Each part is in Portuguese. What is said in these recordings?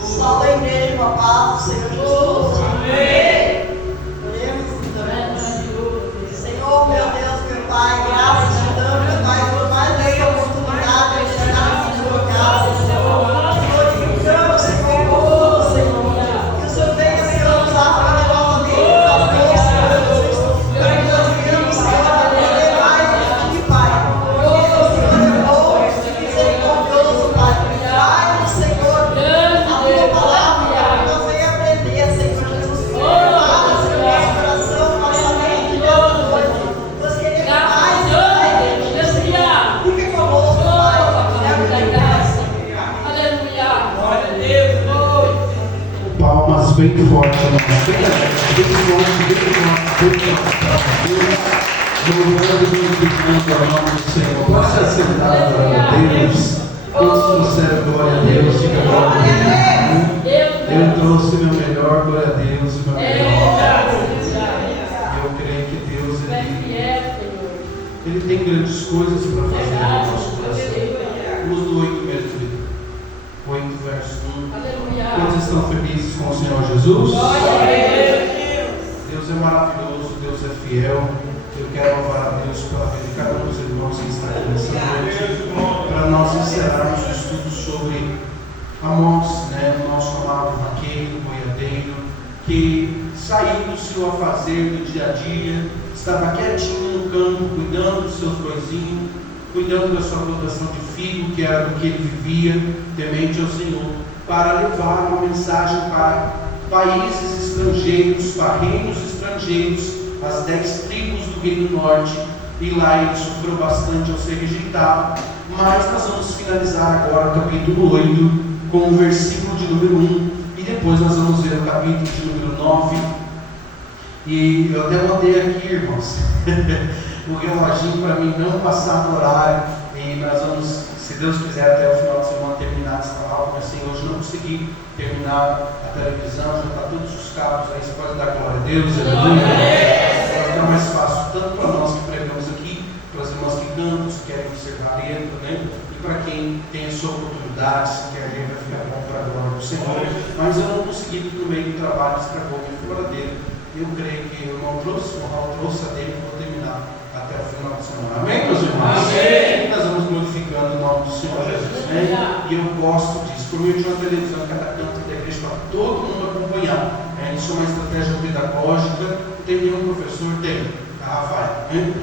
Solenemente a paz do Senhor Jesus. Amém. Senhor, meu Deus, meu Pai, graças te damos, Pai, por mais essa oportunidade de estar na sua casa, Senhor. Glorificamos, Senhor, Senhor. Que o Senhor venha, Senhor, nos abrir novamente, glorificamos, Senhor, a poder mais aqui, Pai. Porque o Senhor é bom e misericordioso, Pai. Pai, Senhor, a tua palavra, nós venhamos aprender, Senhor Jesus. Fala, Senhor, nosso coração, nossa mente, nessa noite. Nós queremos mais, Pai. Fique conosco, Pai. Palmas bem fortes, bem forte. Louvando e glorificando o nome do Senhor. Pode se assentar, glória a Deus. Todos trouxeram glória a Deus. Diga glória a Deus. Eu trouxe meu melhor, glória a Deus, meu melhor. Eu creio que Deus, Ele tem grandes coisas para fazer no nosso coração. Vamos do 8 mesmo, 8 verso 1. Todos estão felizes com o Senhor Jesus? Deus é maravilhoso, Deus é fiel. Eu quero louvar a Deus pela vida de cada um dos irmãos que está aqui nessa noite, para nós encerrarmos o estudo sobre Amós, o nosso amado vaqueiro, boiadeiro, que saiu do seu afazer do dia a dia, estava quietinho no campo, cuidando dos seus boizinhos, cuidando da sua plantação de figo, que era do que ele vivia, temente ao Senhor, para levar uma mensagem para países estrangeiros, para reinos estrangeiros, as 10 tribos do Reino Norte, e lá ele sofreu bastante ao ser rejeitado. Mas nós vamos finalizar agora o capítulo 8 com o versículo de número 1, e depois nós vamos ver o capítulo de número 9. E eu até botei aqui, irmãos, o reloginho para mim não passar no horário, e nós vamos, se Deus quiser, até o final de semana terminar essa aula, mas assim, hoje não consegui terminar a televisão, já está todos os cabos aí, você pode dar glória a Deus, aleluia. Vai ficar mais fácil, tanto para nós que pregamos aqui, para as irmãs que cantam, se querem observar dentro, e para quem tem a sua oportunidade, se quer ler, vai ficar bom para a glória do Senhor. Mas eu não consegui, porque no meio do trabalho estragou minha furadeira. Eu creio que o irmão trouxe, o Raul trouxe a dele, vou terminar até o final de semana. Amém, meus irmãos? Amém. Nós vamos glorificando o nome do Senhor Jesus, E eu gosto disso. Por meio de uma televisão, cada canto da igreja, para todo mundo acompanhar. Isso é uma estratégia pedagógica. Tem nenhum professor? Tem. Rafael.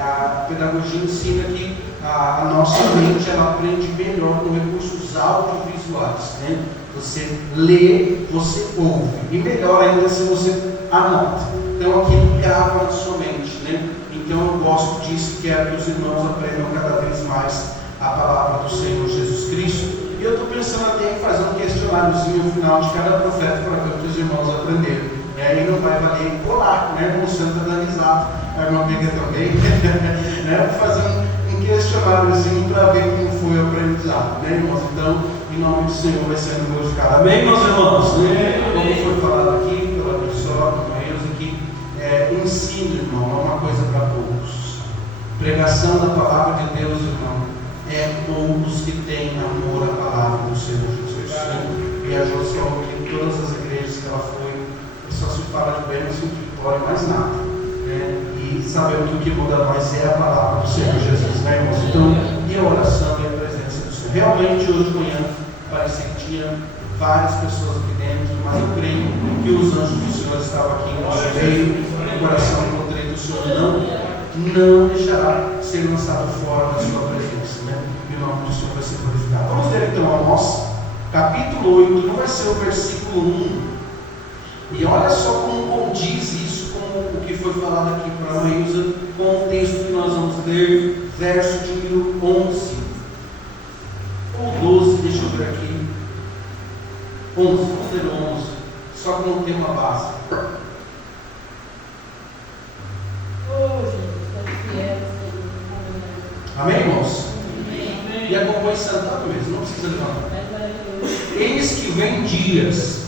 A pedagogia ensina que a nossa mente ela aprende melhor com recursos audiovisuais. Você lê, você ouve. E melhor ainda se você anota. Então aquilo grava na sua mente. Então eu gosto disso e quero que os irmãos aprendam cada vez mais a palavra do Senhor Jesus Cristo. E eu estou pensando até em fazer um questionáriozinho no final de cada profeta para ver o que os irmãos aprenderam. E não vai valer colar, como o Santo está dando risada. A irmã Biga também. Vou fazer um questionáriozinho para ver como foi o aprendizado, irmãos? Então, em nome do Senhor vai sendo glorificado. Amém, meus irmãos? Como foi falado aqui pela pessoa, que ensino, irmão, é uma coisa para poucos. Pregação da palavra de Deus, irmão, é poucos que têm amor à palavra do Senhor Jesus. E a Josi falou que em todas as igrejas que ela foi, só se fala de bênção, de vitória, mais nada. E sabemos que o que muda mais é a palavra do Senhor Jesus, irmãos? Então, e a oração e a presença do Senhor. Realmente, hoje de manhã, parecia que tinha várias pessoas aqui dentro, mas eu creio que os anjos do Senhor estavam aqui no nosso meio. O coração encontrei do Senhor não deixará ser lançado fora da sua presença, E o nome do Senhor vai ser glorificado. Vamos ver então Amós, capítulo 8, não vai ser o versículo 1. E olha só como condiz isso com o que foi falado aqui para a Maísa, com o texto que nós vamos ler, verso de número 11 ou 12, deixa eu ver aqui. 11, vamos ler 11, só com o tema base. Amém, irmãos? Amém. E acompanhe sentado mesmo, não precisa levantar. Eis que vem dias,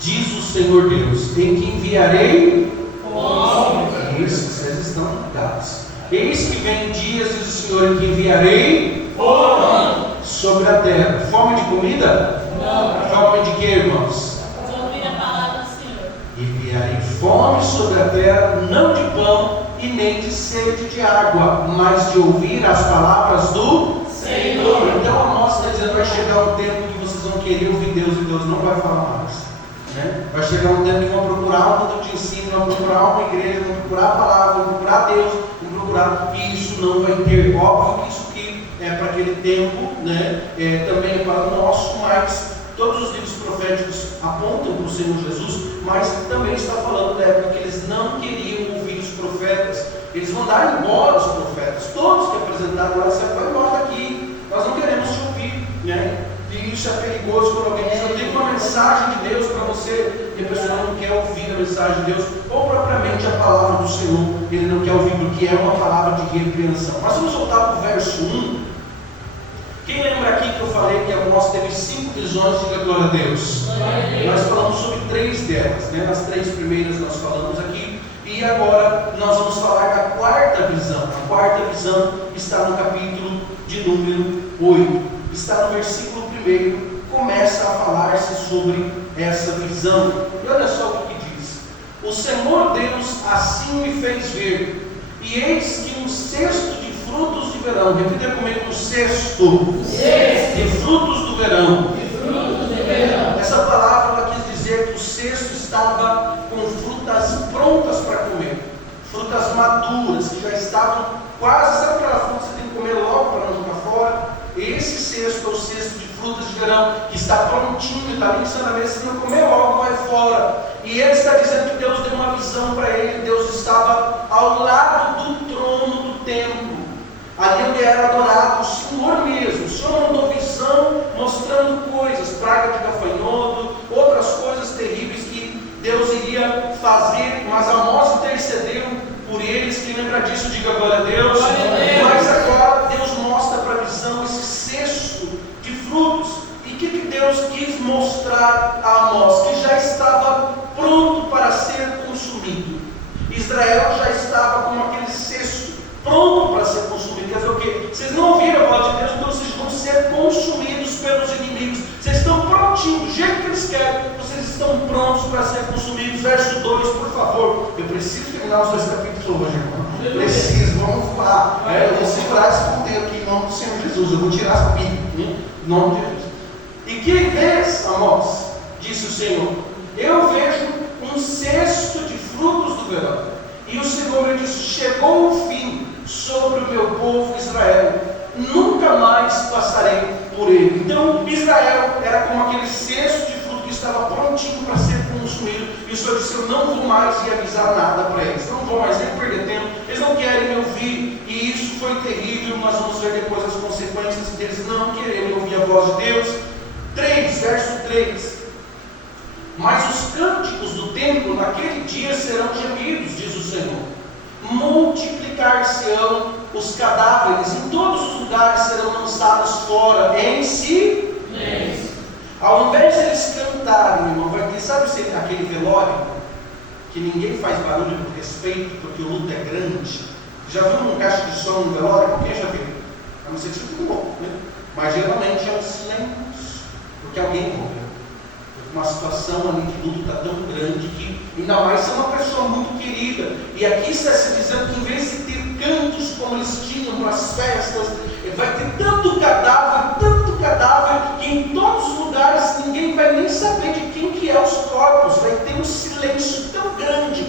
diz o Senhor Deus, em que enviarei fome. Isso, vocês estão ligados. Eis que vem dias, diz o Senhor, em que enviarei fome sobre a terra. Fome de comida? Não. Fome de quê, irmãos? De ouvir a palavra do Senhor. E virarei fome sobre a terra, não de pão e nem de sede de água, mas de ouvir as palavras do Senhor. Então Amós está dizendo, vai chegar um tempo que vocês vão querer ouvir Deus e Deus não vai falar mais. Né? Vai chegar um tempo que vão procurar algo de ensino, vão procurar uma igreja, vão procurar a palavra, vão procurar Deus, vão procurar, e isso não vai ter. Óbvio que isso aqui é para aquele tempo, né? Também é para o nosso, mas todos os livros proféticos apontam para o Senhor Jesus, mas também está falando da época que eles não queriam ouvir os profetas. Eles mandaram embora os profetas, todos que apresentaram lá, você vai embora daqui, nós não queremos te ouvir, né? E isso é perigoso quando alguém diz, eu tenho uma mensagem de Deus para você, e a pessoa não quer ouvir a mensagem de Deus, ou propriamente a palavra do Senhor, ele não quer ouvir porque é uma palavra de repreensão. Mas vamos voltar para o verso 1. Quem lembra aqui que eu falei que Amós teve 5 visões? Diga glória a Deus. Nós falamos sobre 3 delas, né? Nas 3 primeiras nós falamos aqui, e agora nós vamos falar da 4ª visão. A 4ª visão está no capítulo de número 8. Está no versículo 1, começa a falar-se sobre essa visão. E olha só o que diz: o Senhor Deus assim me fez ver, e eis que um cesto de frutos de verão, repita comigo, um cesto de frutos do verão. Essa palavra ela quis dizer que o cesto estava com frutas prontas para comer, frutas maduras, que já estavam quase, sabe aquela fruta que você tem que comer logo para não jogar fora? Esse cesto é o cesto de frutas de verão, que está prontinho, está ali em cima da mesa, se não comer logo, vai fora. E ele está dizendo que Deus deu uma visão para ele. Deus estava ao lado do trono do templo, ali onde era adorado o Senhor mesmo. O Senhor mandou visão, mostrando coisas, praga de gafanhoto, outras coisas terríveis que Deus iria fazer, mas Amós intercedeu por eles. Quem lembra disso, diga glória a Deus. Mas agora Deus mostra para a visão esse cesto de frutos. E o que Deus quis mostrar a Amós? Que já estava pronto para ser consumido. Israel já estava com aquele cesto pronto para ser consumido. Quer dizer o quê? Vocês não ouviram a voz de Deus, então vocês vão ser consumidos pelos inimigos. Vocês estão prontinhos, do jeito que eles querem, vocês estão prontos para ser consumidos. Verso 2, por favor. Eu preciso terminar os 2 capítulos hoje, irmão. Preciso, vamos lá. Eu vou segurar esse ponteiro aqui em nome do Senhor Jesus. Eu vou tirar essa pica, em nome de Jesus. E que vês, Amós? Disse o Senhor. Eu vejo um cesto de frutos do verão. E o Senhor me disse: chegou o fim sobre o meu povo Israel, nunca mais passarei por ele. Então Israel era como aquele cesto de fruto que estava prontinho para ser consumido. E o Senhor disse: eu não vou mais ir avisar nada para eles, não vou mais nem perder tempo, eles não querem me ouvir. E isso foi terrível. Nós vamos ver depois as consequências deles não quererem ouvir a voz de Deus. 3, verso 3. Mas os cânticos do templo naquele dia serão gemidos, diz o Senhor. Multiplicar-se-ão os cadáveres, em todos os lugares serão lançados fora, em silêncio. Ao invés de eles cantarem, irmão, vai ter, sabe aquele velório que ninguém faz barulho por respeito, porque o luto é grande? Já viu um caixa de som no velório? Quem já viu? A não ser que tudo bom, né? Mas geralmente é um silêncio, porque alguém morreu. Uma situação ali de luto está tão grande que, ainda mais se é uma pessoa muito querida. E aqui está se dizendo que em vez de ter cantos como eles tinham para as festas, vai ter tanto cadáver, que em todos os lugares ninguém vai nem saber de quem que é os corpos. Vai ter um silêncio tão grande,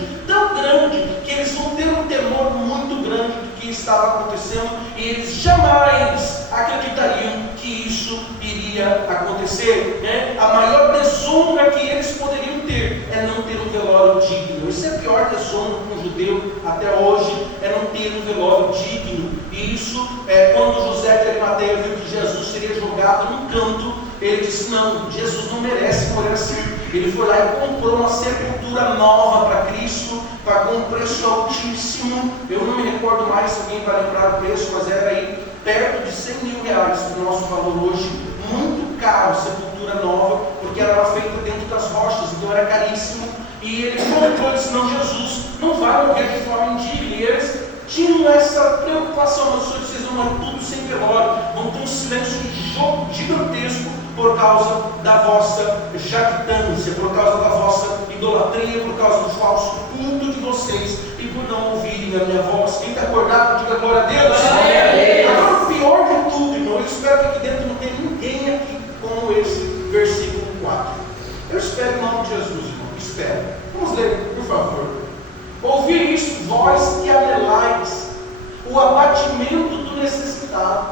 que eles vão ter um temor muito grande do que estava acontecendo, e eles jamais acreditariam que isso iria acontecer, né? A maior desonra que eles poderiam ter é não ter um velório digno. Isso é a pior desonra para um judeu até hoje, é não ter um velório digno. E isso é quando José de Arimateia viu que Jesus seria jogado num canto, ele disse: não, Jesus não merece morrer assim. Ele foi lá e comprou uma sepultura nova para Cristo, pagou um preço altíssimo. Eu não me recordo mais se alguém vai lembrar o preço, mas era aí perto de 100 mil reais, o nosso valor hoje. Muito caro, sepultura nova, porque ela era feita dentro das rochas, então era caríssimo. E ele comprou, disse: não, Jesus não vai morrer de forma indigna. E eles tinham essa preocupação, mas o Senhor disse: não, é tudo sem velório, vão ter um silêncio gigantesco por causa da vossa jactância, por causa da vossa idolatria, por causa do falso culto de vocês e por não ouvirem a minha voz. Quem está acordado, diga glória a Deus. Agora, o pior de tudo, irmão, eu espero que aqui dentro não tenha ninguém aqui como esse versículo 4. Eu espero em nome de Jesus, irmão, espero. Vamos ler, por favor. Ouvir isso, vós que anelais o abatimento do necessitado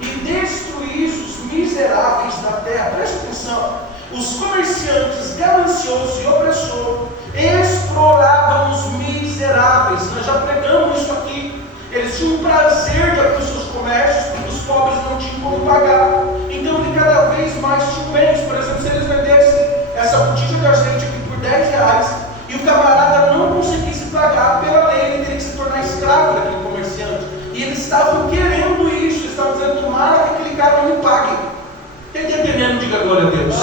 e destruís os miseráveis da terra. Preste atenção. Os comerciantes gananciosos e opressores exploravam os miseráveis. Nós já pregamos isso aqui. Eles tinham prazer de abrir os seus comércios porque os pobres não tinham como pagar. Então ele cada vez mais tinha bens. Por exemplo, se eles vendessem essa botija de azeite aqui por R$10 e o camarada não conseguisse pagar, pela lei ele teria que se tornar escravo daquele comerciante. E eles estavam querendo isso, eles estavam dizendo: tomara que aquele cara não me pague. Quem está entendendo, diga glória a Deus.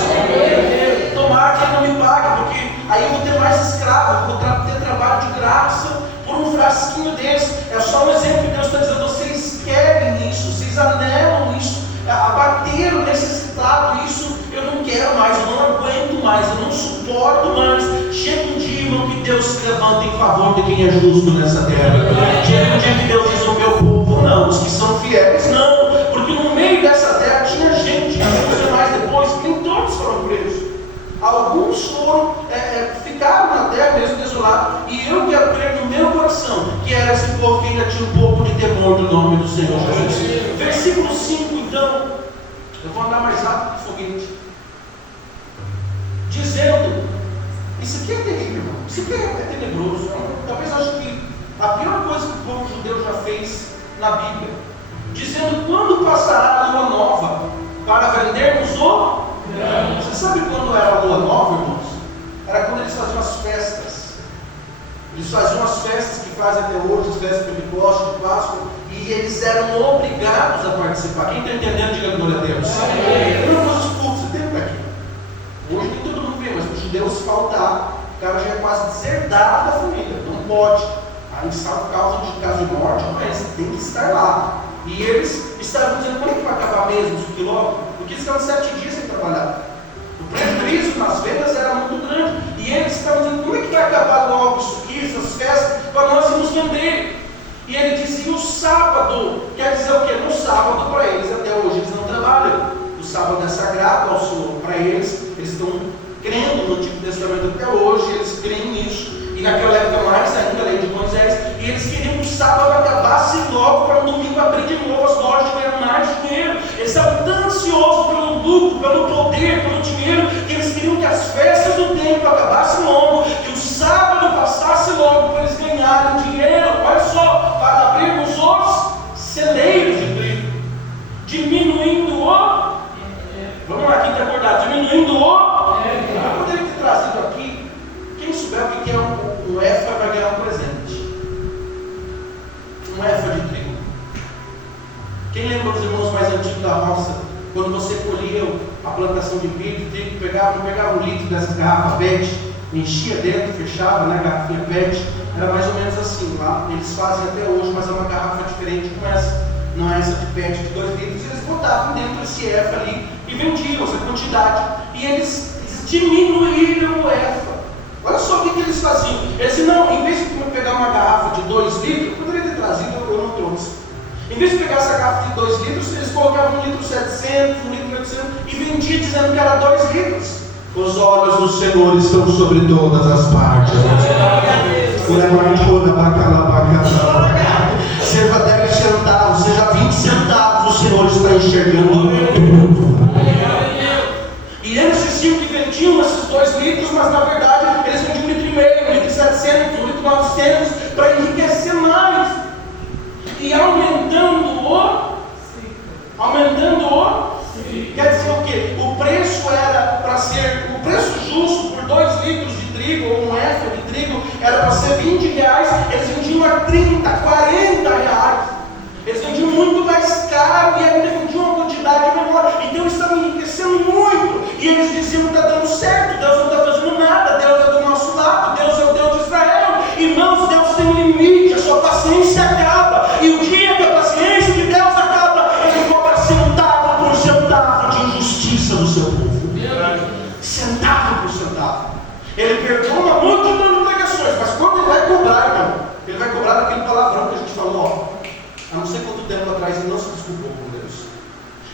Tomara que ele não me pague, porque aí eu vou ter mais escravo, vou ter trabalho de graça por um frasquinho desse. É só um exemplo que Deus está dizendo: vocês querem isso, vocês anelam isso, abater o necessitado, isso eu não quero mais, eu não aguento mais, eu não suporto mais. Chega um dia, irmão, que Deus se levanta em favor de quem é justo nessa terra. Chega um dia que Deus diz: o meu povo não, os que são fiéis não, porque no meio dessa terra tinha gente, vamos ver mais depois, nem todos foram presos. Alguns foram, ficaram na terra mesmo desolados, e eu quero crer no meu coração que era esse povo que ainda tinha um pouco de temor do nome do Senhor Jesus. Versículo 5, então, eu vou andar mais rápido que foguete, dizendo: isso aqui é terrível, irmão. Isso aqui é tenebroso. Talvez acho que a pior coisa que o povo judeu já fez na Bíblia, dizendo: quando passará a lua nova para vendermos o grão? Você sabe quando era a lua nova, irmãos? Era quando eles faziam as festas. Eles faziam as festas que fazem até hoje, as festas de Pentecostes, de Páscoa, e eles eram obrigados a participar. Quem está entendendo, diga glória a Deus. Não fosse os cultos, você tem para aqui. Hoje nem todo mundo vê, mas para os judeus faltar, o cara já é quase deserdado da família, não pode. Aí salvo causa de morte, mas tem que estar lá. E eles estavam dizendo: quando é que vai acabar mesmo isso aqui logo? Porque eles estavam 7 dias sem trabalhar. O prejuízo nas vendas era muito grande. E eles estavam dizendo: como é que vai acabar logo isso aqui, essas festas, para nós irmos vender? E ele dizia: o sábado, quer dizer o quê? No sábado para eles, até hoje, eles não trabalham. O sábado é sagrado ao Senhor. Para eles estão crendo no Antigo Testamento até hoje, eles creem nisso. E naquela época mais ainda, a lei de Moisés, e eles queriam que o sábado acabasse logo para no domingo abrir de novo as lojas de ganhar mais dinheiro. Eles estavam tão ansiosos pelo lucro, pelo poder, pelo dinheiro, que eles queriam que as festas do templo acabassem logo, que o sábado passasse logo para eles ganharem dinheiro. Olha só, para abrirmos os celeiros de trigo, diminuindo o... Vamos lá, quem está acordado? Diminuindo o... Eu poderia ter trazido aqui, quem souber o que é um efa vai ganhar um presente. Um efa de trigo. Quem lembra dos irmãos mais antigos da roça, quando você colhia a plantação de milho, trigo, pegava um litro dessa garrafa PET, enchia dentro, fechava, né, garrafinha PET, era mais ou menos assim. Lá eles fazem até hoje, mas é uma garrafa diferente como essa. Não é essa de PET de 2 litros, eles botavam dentro esse efa ali e vendiam essa quantidade. E eles diminuíram o efa. Olha só o que eles faziam. Eles diziam: não, em vez de pegar uma garrafa de 2 litros, eu poderia ter trazido, eu não trouxe. Em vez de pegar essa garrafa de 2 litros, eles colocavam 1,7 litro, 1,8 litro e vendiam dizendo que era 2 litros. Os olhos do Senhor estão sobre todas as partes. Seja 10 centavos, seja 20 centavos, o Senhor está enxergando. E eles diziam que vendiam esses 2 litros, mas na verdade eles vendiam 1,5 litro, 1,7 litro, 1,9 litro, para enriquecer mais. E aumentando o... Quer dizer o quê? O preço era para ser... O preço justo por 2 litros de trigo, ou um efa de trigo, era para ser R$20. Eles vendiam a 30, 40 reais. Eles vendiam muito mais caro e ainda vendiam uma quantidade menor. Então eles estavam enriquecendo muito. E eles diziam: não está dando certo, Deus não está fazendo nada, Deus é do nosso lado, Deus é o Deus de Israel. Irmãos, Deus tem limite, a sua paciência acaba. E o dia que a paciência de Deus acaba, Ele perdoa uma multidão de pregações, mas quando ele vai cobrar, irmão, ele vai cobrar daquele palavrão que a gente falou, ó, há não sei quanto tempo atrás, ele não se desculpou com Deus.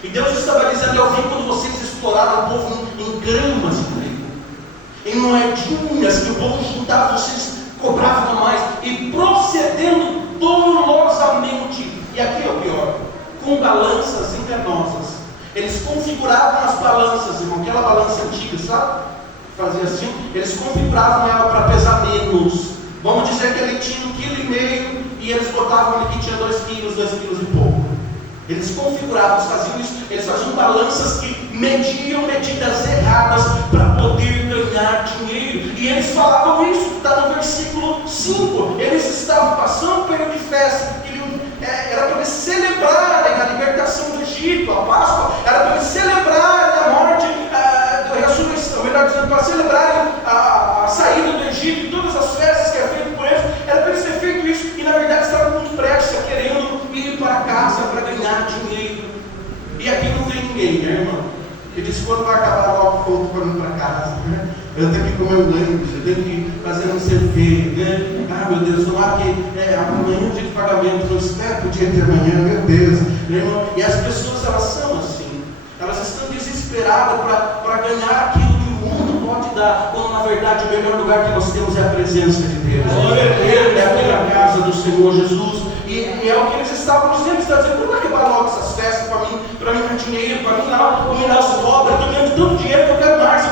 E Deus estava dizendo: eu vi quando vocês exploraram o povo em gramas de trigo, em moedinhas que o povo juntava, vocês cobravam mais, e procedendo dolorosamente, e aqui é o pior, com balanças enganosas. Eles configuravam as balanças, irmão, aquela balança antiga, sabe? Fazia assim, eles configuravam ela para pesar menos. Vamos dizer que ele tinha 1,5 kg e eles botavam ali que tinha 2 quilos, 2 quilos e pouco. Eles configuravam, eles faziam isso, eles faziam balanças que mediam medidas erradas para poder ganhar dinheiro. E eles falavam isso, está no versículo 5. Eles estavam passando um período de festa, era para eles celebrarem a libertação do Egito, a Páscoa, era para eles celebrarem a morte, a ressurreição, melhor dizendo, para celebrarem a saída do Egito, e todas as festas que é feito por eles, era para eles ter feito isso, e na verdade estavam com pressa, querendo ir para casa para ganhar dinheiro. E aqui não tem ninguém, né, irmão? Ele disse: quando vai acabar logo o fogo para ir para casa, né? Eu tenho que comer um lanche, eu tenho que fazer um CV, né? Ah, meu Deus, não há que amanhã é dia de pagamento, não espero para o dia de amanhã, meu Deus, né, irmão? E as pessoas, elas são assim, elas estão desesperadas para ganhar aquilo que o mundo pode dar, quando na verdade o melhor lugar que nós temos é a presença de Deus. É aqui na casa do Senhor Jesus. E é o que eles estavam dizendo, está dizendo: vamos acabar logo essas festas para mim dar dinheiro, para mim dar os pobres, eu estou ganhando tanto dinheiro que eu quero mais,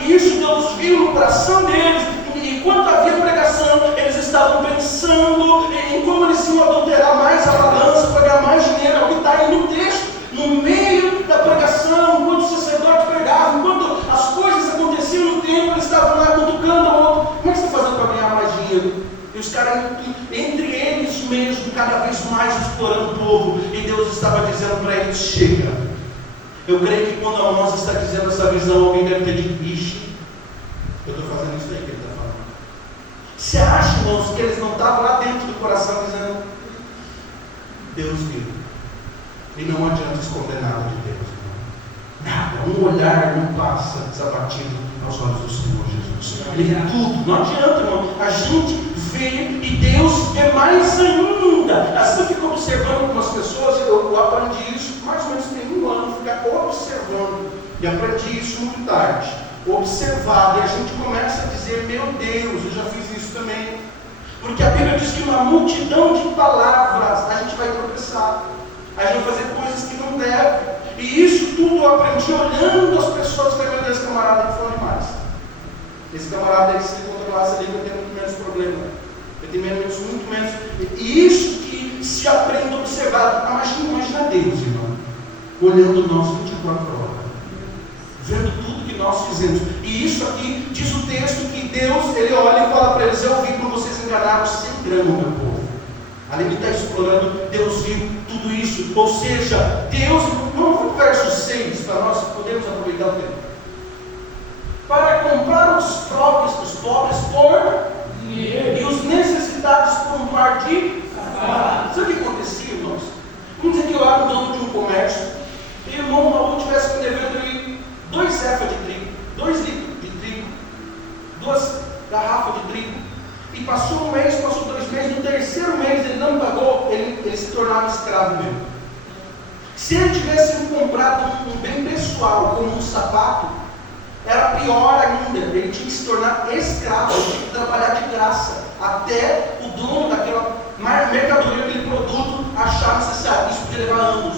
E isso Deus viu no coração deles, e enquanto havia pregação, eles estavam pensando em como eles iam adulterar mais a balança para ganhar mais dinheiro. É o que está aí no texto, no meio da pregação, enquanto o sacerdote pregava, enquanto as coisas aconteciam no templo, eles estavam lá cutucando o outro: como é que você está fazendo para ganhar mais dinheiro? E os caras, entre eles mesmo, cada vez mais explorando o povo. E Deus estava dizendo para eles: chega. Eu creio que quando Amós está dizendo essa visão, alguém deve ter dito: ixi, eu estou fazendo isso aí que ele está falando. Você acha, irmãos, que eles não estavam lá dentro do coração dizendo: Deus viu, e não adianta esconder nada de Deus, irmão. Nada, um olhar não passa desabatido aos olhos do Senhor Jesus. Ele vê tudo, não adianta, irmão. A gente vê, e Deus é mais ainda. Assim eu fico observando algumas pessoas, eu aprendi isso mais ou menos tem 1 ano, ficar observando, e aprendi isso muito tarde. Observar, e a gente começa a dizer: meu Deus, eu já fiz isso também. Porque a Bíblia diz que uma multidão de palavras, a gente vai tropeçar, a gente vai fazer coisas que não devem. E isso tudo eu aprendi olhando as pessoas. Falei: meu Deus, esse camarada que foi demais. Esse camarada aí, se ele controlasse ali, vai ter muito menos problema. Vai ter muito menos. E isso que se aprende a observar. Imagina Deus, irmão, olhando nós 24 horas, vendo tudo que nós fizemos. E isso aqui diz o texto que Deus, ele olha e fala para eles: eu vi quando vocês enganaram 100 gramas, meu povo. Ali ele está explorando, Deus viu tudo isso. Ou seja, Deus, vamos para o verso 6, para nós podermos aproveitar o tempo. Para comprar os pobres por dinheiro, e os necessitados por um par de sapatos. Sabe o que acontecia, irmãos? Vamos dizer que eu era o dono de um comércio, e o irmão Raul tivesse me devendo 2 cefas de trigo, 2 litros de trigo, 2 garrafas de trigo. E passou 1 mês, passou 2 meses, no 3º mês ele não pagou, ele se tornava escravo mesmo. Se ele tivesse comprado um bem pessoal, como um sapato, era pior ainda. Ele tinha que se tornar escravo, ele tinha que trabalhar de graça, até o dono daquela mercadoria, aquele produto, achar necessário. Isso podia levar anos.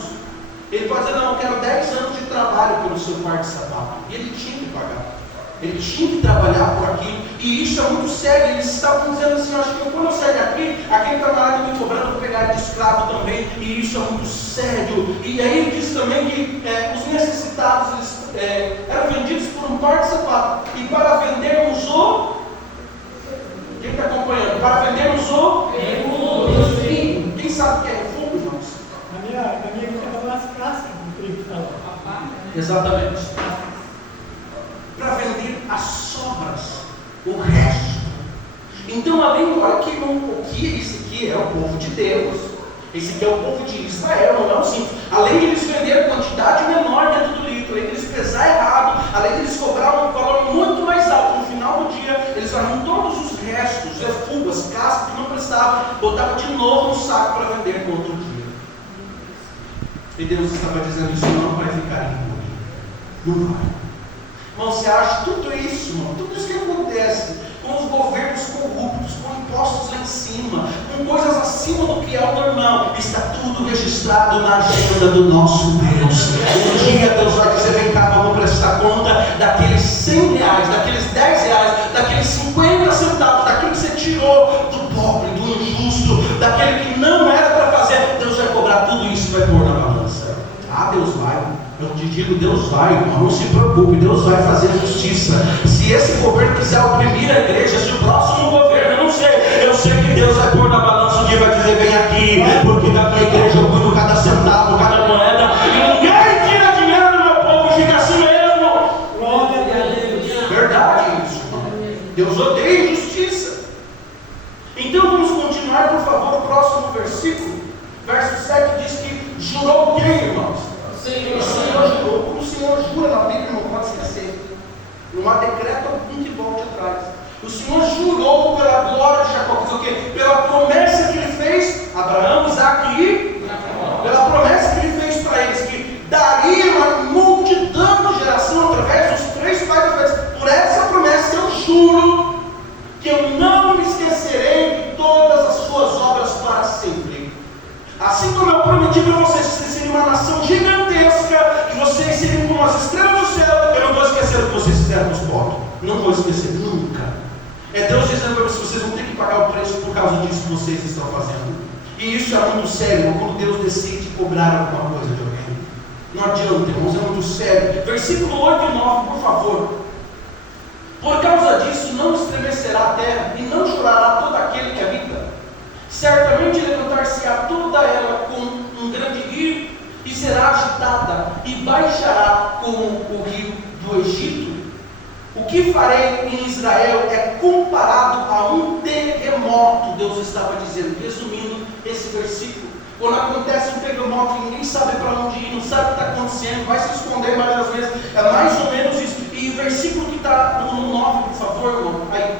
Ele pode dizer: não, eu quero 10 anos de trabalho pelo seu par de sapato. E ele tinha que pagar. Ele tinha que trabalhar por aquilo. E isso é muito sério. Eles estavam dizendo assim: eu acho que quando eu sair daqui, aquele camarada me cobrando, vou pegar ele de escravo também. E isso é muito sério. E aí ele diz também que os necessitados eram vendidos por um par de sapato. E para vendermos o... Quem está acompanhando? Para vendermos o... refúgio. Quem sabe o que é refúgio, irmãos? Na minha vida estava nas praças com trigo. Exatamente. Para vender as sobras, o resto. Então, além do que esse aqui é o povo de Deus, esse aqui é o povo de Israel, não é o simples. Além de eles venderem quantidade menor dentro do litro, além de eles pesar errado, além de eles cobrar um valor muito mais alto no final do dia, novo no saco para vender no outro dia. E Deus estava dizendo: isso não vai ficar impune. Não vai. Irmão, você acha tudo isso, irmão, tudo isso que acontece com os governos corruptos, com impostos lá em cima, com coisas acima do que é o normal, está tudo registrado na agenda do nosso Deus. Um dia Deus vai dizer: vem cá, vamos prestar conta daqueles 100 reais, daqueles 10 reais, daqueles 50 centavos, daquilo que você tirou do pobre, do injusto, daquele que não era para fazer. Deus vai cobrar tudo isso e vai pôr na balança. Ah, Deus vai. Eu te digo, Deus vai, irmão, não se preocupe, Deus vai fazer justiça. Se esse governo quiser oprimir a igreja, se o próximo governo, eu sei que Deus vai pôr na balança um dia, vai dizer: vem aqui, porque da minha igreja eu cuido cada centavo, cada moeda, e ninguém tira dinheiro do meu povo, e fica assim mesmo. Verdade isso, irmão. Deus odeia injustiça. Então vamos continuar, por favor, o próximo versículo. Verso 7 diz que jurou quem, irmãos? O Senhor jurou. Como o Senhor jura na Bíblia, não pode esquecer. Não há decreto algum que volte atrás. O Senhor jurou pela glória de Jacó. Quer dizer o quê? Pela promessa que ele fez a Abraão, Isaac e pela promessa que ele fez para eles, que daria uma multidão de geração através dos 3 pais da fé. Por essa promessa eu juro que eu não me esquecerei de todas as suas obras para sempre. Assim como eu prometi para vocês que vocês seriam uma nação gigantesca, que vocês seriam como as estrelas do céu, eu não vou esquecer o que vocês fizeram com os pobres. Não vou esquecer, nunca. É Deus dizendo para vocês: vocês vão ter que pagar o preço por causa disso que vocês estão fazendo. E isso é muito sério, quando Deus decide cobrar alguma coisa de alguém. Não adianta, irmãos, é muito sério. Versículo 8 e 9, por favor. Por causa disso não estremecerá a terra, e não chorará todo aquele que habita. Certamente levantar-se-á toda ela com um grande rio, e será agitada, e baixará como o rio do Egito. O que farei em Israel é comparado a um terremoto, Deus estava dizendo. Resumindo esse versículo, quando acontece um terremoto e ninguém sabe para onde ir, não sabe o que está acontecendo, vai se esconder mais das vezes, é mais ou menos isso. E o versículo que está no 9, por favor, irmão, aí.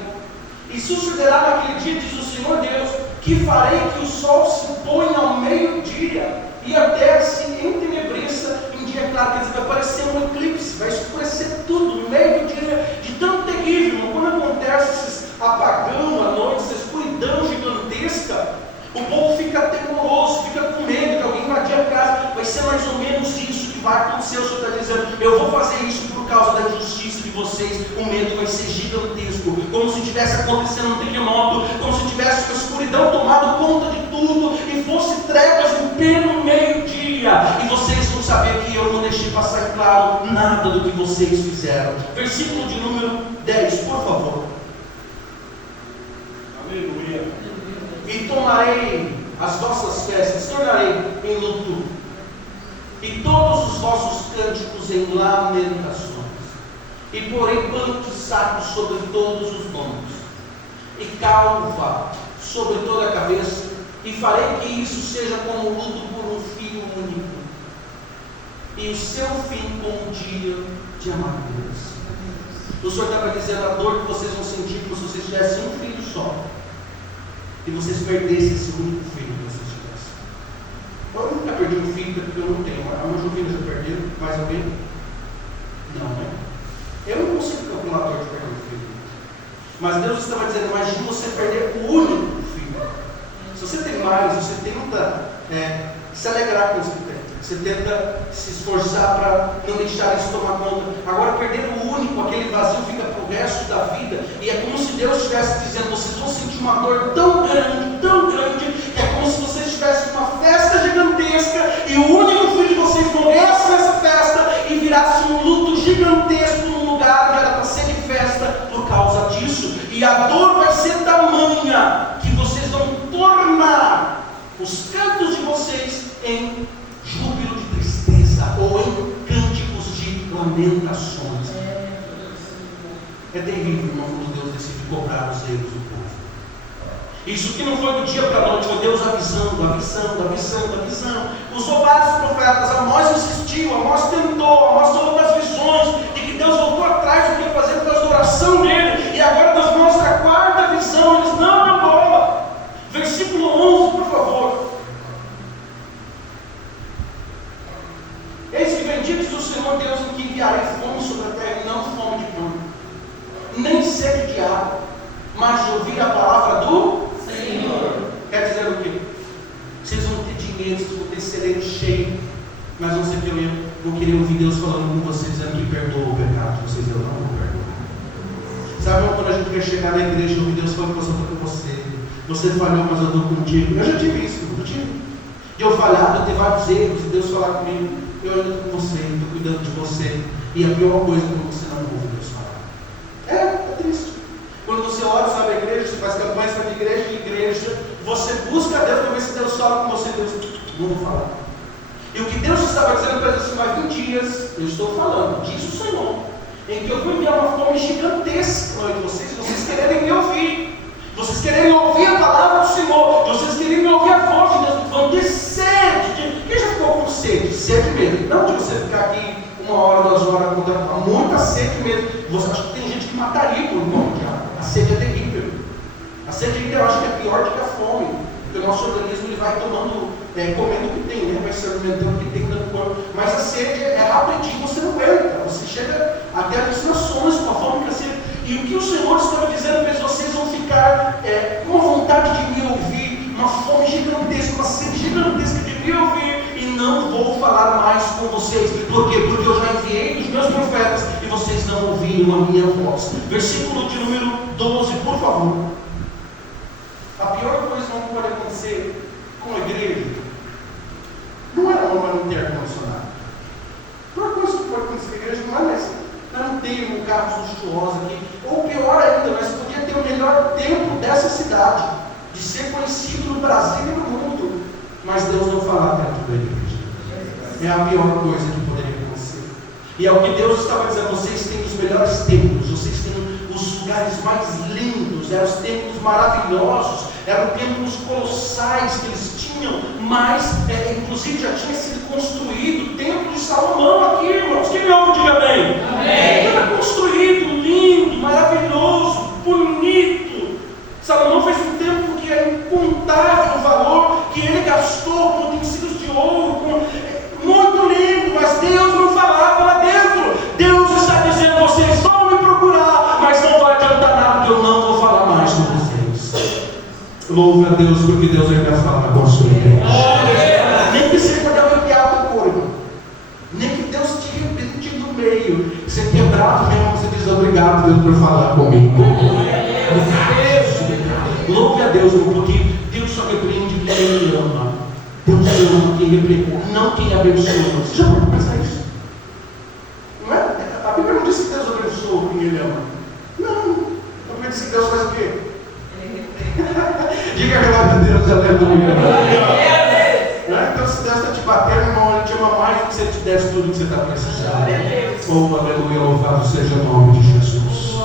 E sucederá naquele dia, diz o Senhor Deus, que farei que o sol se ponha ao meio-dia e a terra se entenebreça em dia claro. Quer dizer, vai parecer um eclipse, vai escurecer tudo no meio-dia, de tão terrível. Quando acontece esses apagão à noite, essa escuridão gigantesca, o povo fica temoroso, fica com medo de alguém invadir a casa. Vai ser mais ou menos isso que vai acontecer. O Senhor está dizendo: eu vou fazer isso por causa da injustiça de vocês. O medo vai ser gigantesco, como se tivesse acontecendo um terremoto, como se tivesse a escuridão tomado conta de tudo e fosse trevas em pleno meio-dia, e vocês vão saber que eu não deixei passar em claro nada do que vocês fizeram. Versículo de número 10, por favor. Aleluia. E tomarei as vossas festas, tornarei em luto, e todos os vossos cânticos em lamentações, e porei pano de saco sobre todos os lombos, e calva sobre toda a cabeça, e farei que isso seja como luto por um filho único, e o seu fim como um dia de amarguras. O Senhor estava dizendo: a dor que vocês vão sentir como se vocês tivessem um filho só, e vocês perdessem esse único filho que vocês tivessem. Eu nunca perdi um filho porque eu não tenho. A minha filho já perdeu, mais alguém? Não, né? Eu não consigo calcular a dor de perder um filho. Mas Deus estava dizendo: imagine você perder o único filho. Se você tem mais, você tenta se alegrar com o que você tem. Você tenta se esforçar para não deixar isso tomar conta. Agora, perder o único, aquele vazio fica para o resto da vida. E é como se Deus estivesse dizendo: vocês vão sentir uma dor tão grande, que é como se vocês tivessem uma festa gigantesca e o único filho de vocês morresse nessa festa e virasse um luto gigantesco num lugar que era para ser de festa por causa disso. E a dor vai ser tamanha que vocês vão tornar os cantos de vocês em júbilo de tristeza ou em cânticos de lamentações. É terrível, irmão, quando Deus decide cobrar os erros do povo. Isso que não foi do dia para a noite, foi Deus avisando. Usou vários profetas. Amós insistiu, Amós tentou, Amós falou das visões, de que Deus voltou atrás do que ia fazer por causa da oração dele. E agora Deus mostra a quarta visão. Eles não bola. Versículo 11, por favor. quer chegar na igreja e ouvir Deus falando que eu estou com você. Você falhou, mas eu estou contigo. Eu já tive isso, eu tive. E eu falhava, eu ter vários erros, e Deus falar comigo, eu ando com você, estou cuidando de você. E a pior coisa é quando você não ouve Deus falar. É triste. Quando você ora, sabe a igreja, você faz campanha, sabe de igreja em igreja, você busca Deus para ver se Deus fala com você, Deus não vou falar. E o que Deus estava dizendo para eles assim, mais 20 dias, eu estou falando, diz o Senhor, em que eu vou enviar uma fome gigantesca para vocês quererem me ouvir, vocês quererem ouvir a palavra do Senhor, vocês quererem ouvir a voz de Deus, vão ter sede. Quem já ficou com sede? Sede mesmo, não de você ficar aqui 1 hora, 2 horas, muita sede mesmo. Você acha que tem gente que mataria por fome de água. A sede é terrível. A sede eu acho que é pior do que a fome, porque o nosso organismo ele vai tomando, comendo o que tem, né? Vai se alimentando o que tem no corpo. Mas a sede é rapidinho, você não aguenta. Você chega até alucinações com a fome que a sede. E o que o Senhor estava dizendo para vocês vão ficar com a vontade de me ouvir, uma fome gigantesca, uma sede gigantesca de me ouvir, e não vou falar mais com vocês. Por quê? Porque eu já enviei os meus profetas e vocês não ouviram a minha voz. Versículo de número 12, por favor. A pior coisa que pode acontecer com a igreja não é não ter ar-condicionado. A pior coisa que pode acontecer com a igreja não é essa. Não ter um carro luxuoso aqui. Ou pior ainda, nós podíamos ter o melhor templo dessa cidade, de ser conhecido no Brasil e no mundo, mas Deus não falar dentro da igreja. É a pior coisa que poderia acontecer. E é o que Deus estava dizendo: vocês têm os melhores templos, vocês têm os lugares mais lindos, eram os templos maravilhosos, eram templos colossais que eles tinham, mas inclusive já tinha sido construído o templo de Salomão aqui, irmãos. Quem me ouve, diga bem. Amém. Era construído, lindo, maravilhoso, bonito. Salomão fez um templo que é incontável o valor que ele gastou com utensílios de ouro, muito lindo, mas Deus não falava lá dentro. Deus está dizendo: vocês vão me procurar, mas não vai adiantar nada, porque eu não vou falar mais com vocês. Louve a Deus, porque Deus ainda fala com a sua igreja. Nem que seja para arrepiar o corpo, nem que Deus te rebente no meio, você quebrado mesmo, você diz: obrigado, Deus, por falar comigo. Louve a Deus, porque Deus só repreende quem Ele ama. Deus ama quem repreende, não quem abençoa. Você já pode pensar isso? Não é? A Bíblia não diz que Deus abençoa quem Ele ama. Não. A Bíblia diz que Deus faz o quê? Diga a glória a Deus, aleluia. Então, se Deus está te batendo, irmão, Ele te ama mais do que se Ele te desse tudo que você está precisando. Oh, aleluia, louvado seja o nome de Jesus.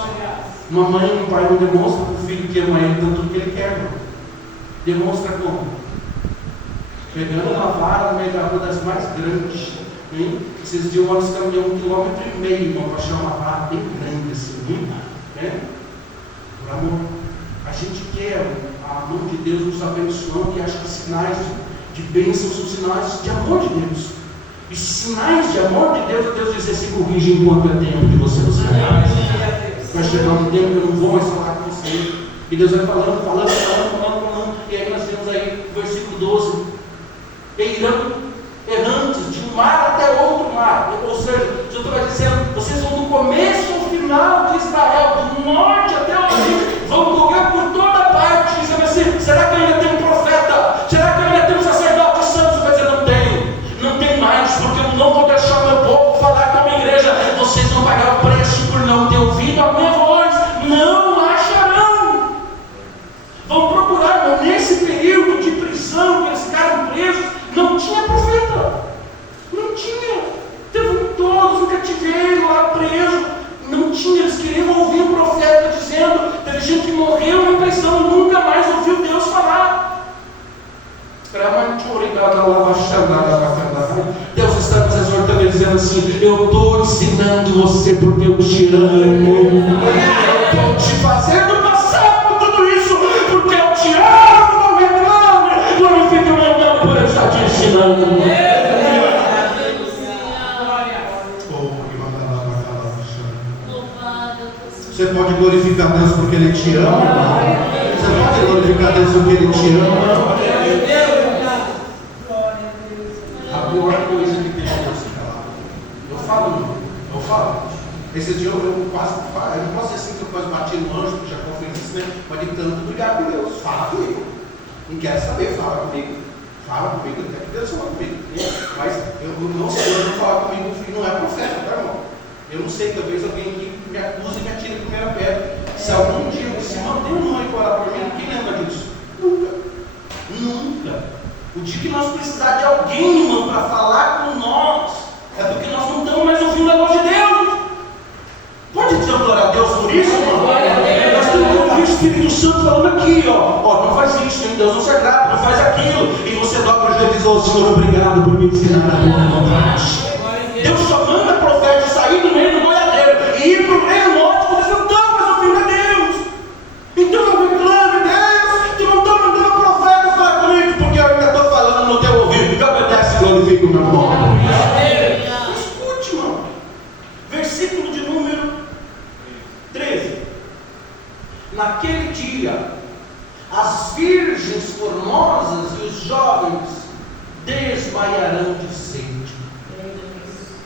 Uma mãe e um pai não demonstram para o filho que ama ele tanto que ele quer. Demonstra como? Pegando uma vara no meio da rua das mais grandes. Esses dias o ônibus caminhou 1,5 km, irmão, para achar uma vara bem grande assim. Por amor. A gente quer a mão de Deus nos abençoando e acha que sinais de bênção são sinais de amor de Deus. E sinais de amor de Deus, Deus diz: se corrige enquanto é tempo de você não ser. Vai chegar um tempo que eu não vou mais falar com você. E Deus vai falando. E aí nós temos aí o versículo 12: e irão errantes de um mar até outro mar. Ou seja, o Senhor vai dizendo: vocês vão do começo ao final de Israel, do norte até o oeste, vão correr por toda parte. Diz assim: será que ainda tem um profeta? Será que ainda tem um sacerdote santo? Vai dizer: não tenho, não tem mais, porque eu não vou deixar meu povo falar com a minha igreja. Vocês vão pagar o preço por não ter ouvido a minha voz. Não acharão. Vão procurar. Nesse período de prisão que eles ficaram presos, não tinha profeta. Não tinha. Teve todos no cativeiro lá preso. Não tinha. Eles queriam ouvir o profeta dizendo. Teve gente que morreu na prisão, nunca mais ouviu Deus falar. Deus está nos exortando e dizendo assim: eu estou ensinando você porque eu te amo. Eu estou te fazendo passar por tudo isso porque eu te amo. Não reclame, glorifique o meu nome por eu estar te ensinando. Você pode glorificar Deus porque Ele te ama. Você pode glorificar Deus porque Ele te ama. A pior coisa que tem é Deus se calar. Eu falo. Esse dia eu quase, eu não posso dizer assim que eu quase bati no anjo, porque Jacó fez isso, né? Mas de tanto brigar com Deus, fala comigo. Não quero saber, fala comigo. Fala comigo, até que Deus fala comigo. Mas eu não sei, eu não falar comigo, o filho não é profeta, tá, irmão? Eu não sei, talvez alguém aqui me acuse e me atire a primeira pedra. Se algum dia eu disse, não, tem um homem que orar por mim, quem lembra disso? Nunca. Nunca. O dia que nós precisar de alguém, irmão, para falar com nós, é porque nós não estamos mais ouvindo a voz de Deus. Pode dizer glória a Deus por isso, irmão? Nós temos que ouvir o Espírito Santo falando aqui, ó, não faz isso, hein? Deus não se agrada, não faz aquilo. E você dobra o joelho e diz, ó Senhor, obrigado por me ensinar a tua vontade. Deus só manda profeta sair do meio do boiadeiro e ir para o reino norte, porque você não está mais ouvindo a Deus. Então eu reclamo, Deus, tu não está mandando profeta falar comigo, porque eu ainda estou falando no teu ouvido. Que obedece e glorifica o meu nome. Escute, irmão. Versículo de número 13. Naquele dia, as virgens formosas e os jovens desmaiarão de sede.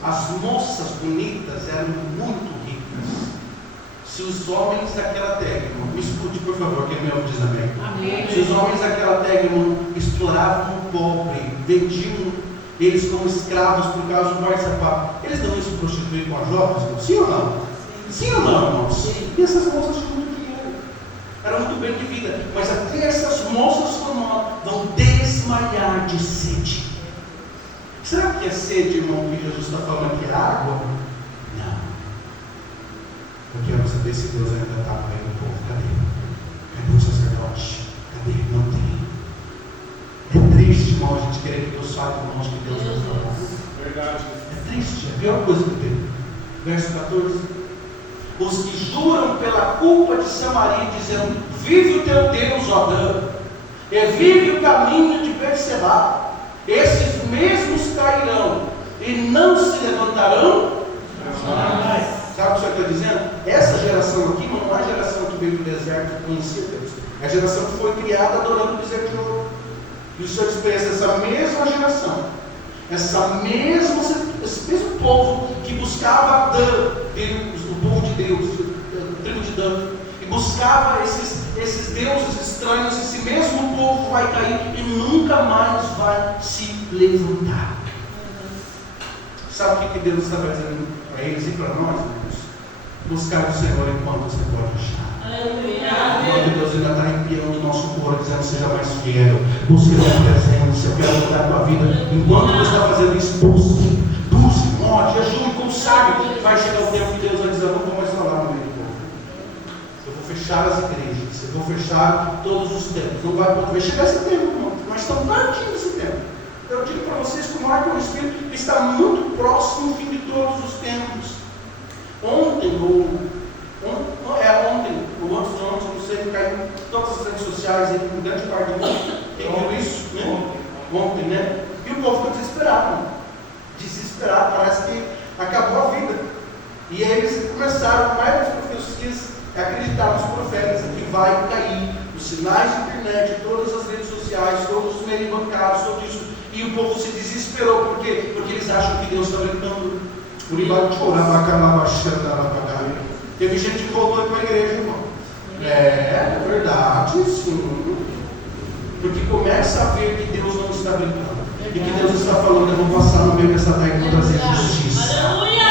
As moças bonitas eram muito ricas. Se os homens daquela terra, irmão, me escute por favor, quem me ouve diz amém. Amém. Se os homens daquela terra, irmão, exploravam o pobre, vendiam eles como escravos por causa do mar de sapato, eles não iam se prostituir com as jovens, irmão? Sim ou não? Sim ou não, irmão? Sim. E essas moças tinham muito dinheiro, eram muito bem de vida, mas até essas moças vão desmaiar de sede. Será que é sede, irmão, que Jesus está falando aqui? É água? Não. Eu quero saber se Deus ainda está no meio do povo. Cadê? Cadê o sacerdote? Cadê? Não tem. É triste, irmão, a gente querer que Deus fale conosco que Deus não está falando. Verdade. É triste, é a pior coisa que tem. Verso 14. Os que juram pela culpa de Samaria, dizendo, vive o teu Deus, ó Dan, e vive o caminho de Berseba. Esses mesmos cairão e não se levantarão. Sabe o que o Senhor está dizendo? Essa geração aqui não é a geração que veio do deserto e conhecia Deus. É a geração que foi criada adorando o bezerro de ouro. E o Senhor expressa essa mesma geração, esse mesmo povo que buscava Deus, o povo de Deus, a tribo de Dan, e buscava esses deuses estranhos. Esse mesmo povo vai cair e nunca mais vai se levantar. Sabe o que Deus está dizendo para eles e para nós, irmãos? Buscar o Senhor enquanto você pode achar. Aleluia. Deus ainda está enviando o nosso corpo, dizendo, seja mais fiel, busque a minha presença, eu quero mudar a tua vida. Enquanto você está fazendo isso, busque, ore, jejum, consagre. Vai chegar o tempo que Deus vai dizer, eu não vou mais falar no meio do povo. Eu vou fechar as igrejas, eu vou fechar todos os tempos. Não vai chegar esse tempo, irmão, mas estamos pertinho desse tempo. Eu digo para vocês que o mar do Espírito está muito próximo do fim de todos os tempos. Ontem, ou antes de ontem, não sei, caiu em todas as redes sociais, em grande parte do mundo. Quem viu isso? Né? Ontem, né? E o povo ficou desesperado. Desesperado, parece que acabou a vida. E aí eles começaram, a maioria das profecias, a acreditar nos profetas, que vai cair os sinais de internet, todas as redes sociais, todos os meios bancários, tudo isso. E o povo se desesperou, por quê? Porque eles acham que Deus está brincando. Teve gente que voltou para a igreja, irmão. É verdade, sim. Porque começa a ver que Deus não está brincando. E que Deus está falando, eu vou passar no meio dessa terra e vou trazer justiça. Aleluia!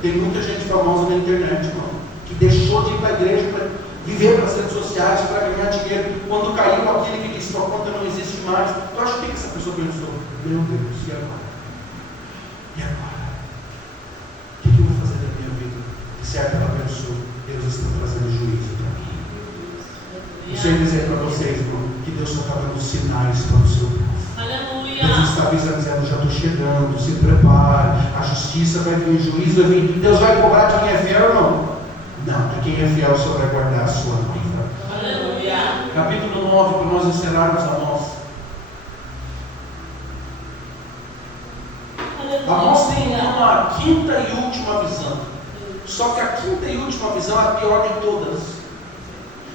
Tem muita gente famosa na internet, irmão, que deixou de ir para a igreja para viver para as redes sociais, para ganhar dinheiro. Quando caiu aquele que disse, tua conta não existe mais. Tu acha que essa pessoa pensou? Meu Deus, e agora? E agora? O que eu vou fazer da minha vida? De certo, ela pensou, Deus está trazendo juízo para mim. Eu sei dizer para vocês, irmão, que Deus está dando sinais para o seu povo. Aleluia. Deus está avisando, dizendo, já estou chegando, se prepare, a justiça vai vir, o juízo vai vir. Deus vai cobrar de quem é fiel, irmão? Não, de quem é fiel só vai guardar a sua vida. Aleluia. Capítulo 9, para nós encerrarmos a nossa. Amós tem uma quinta e última visão. Só que a quinta e última visão é a pior de todas.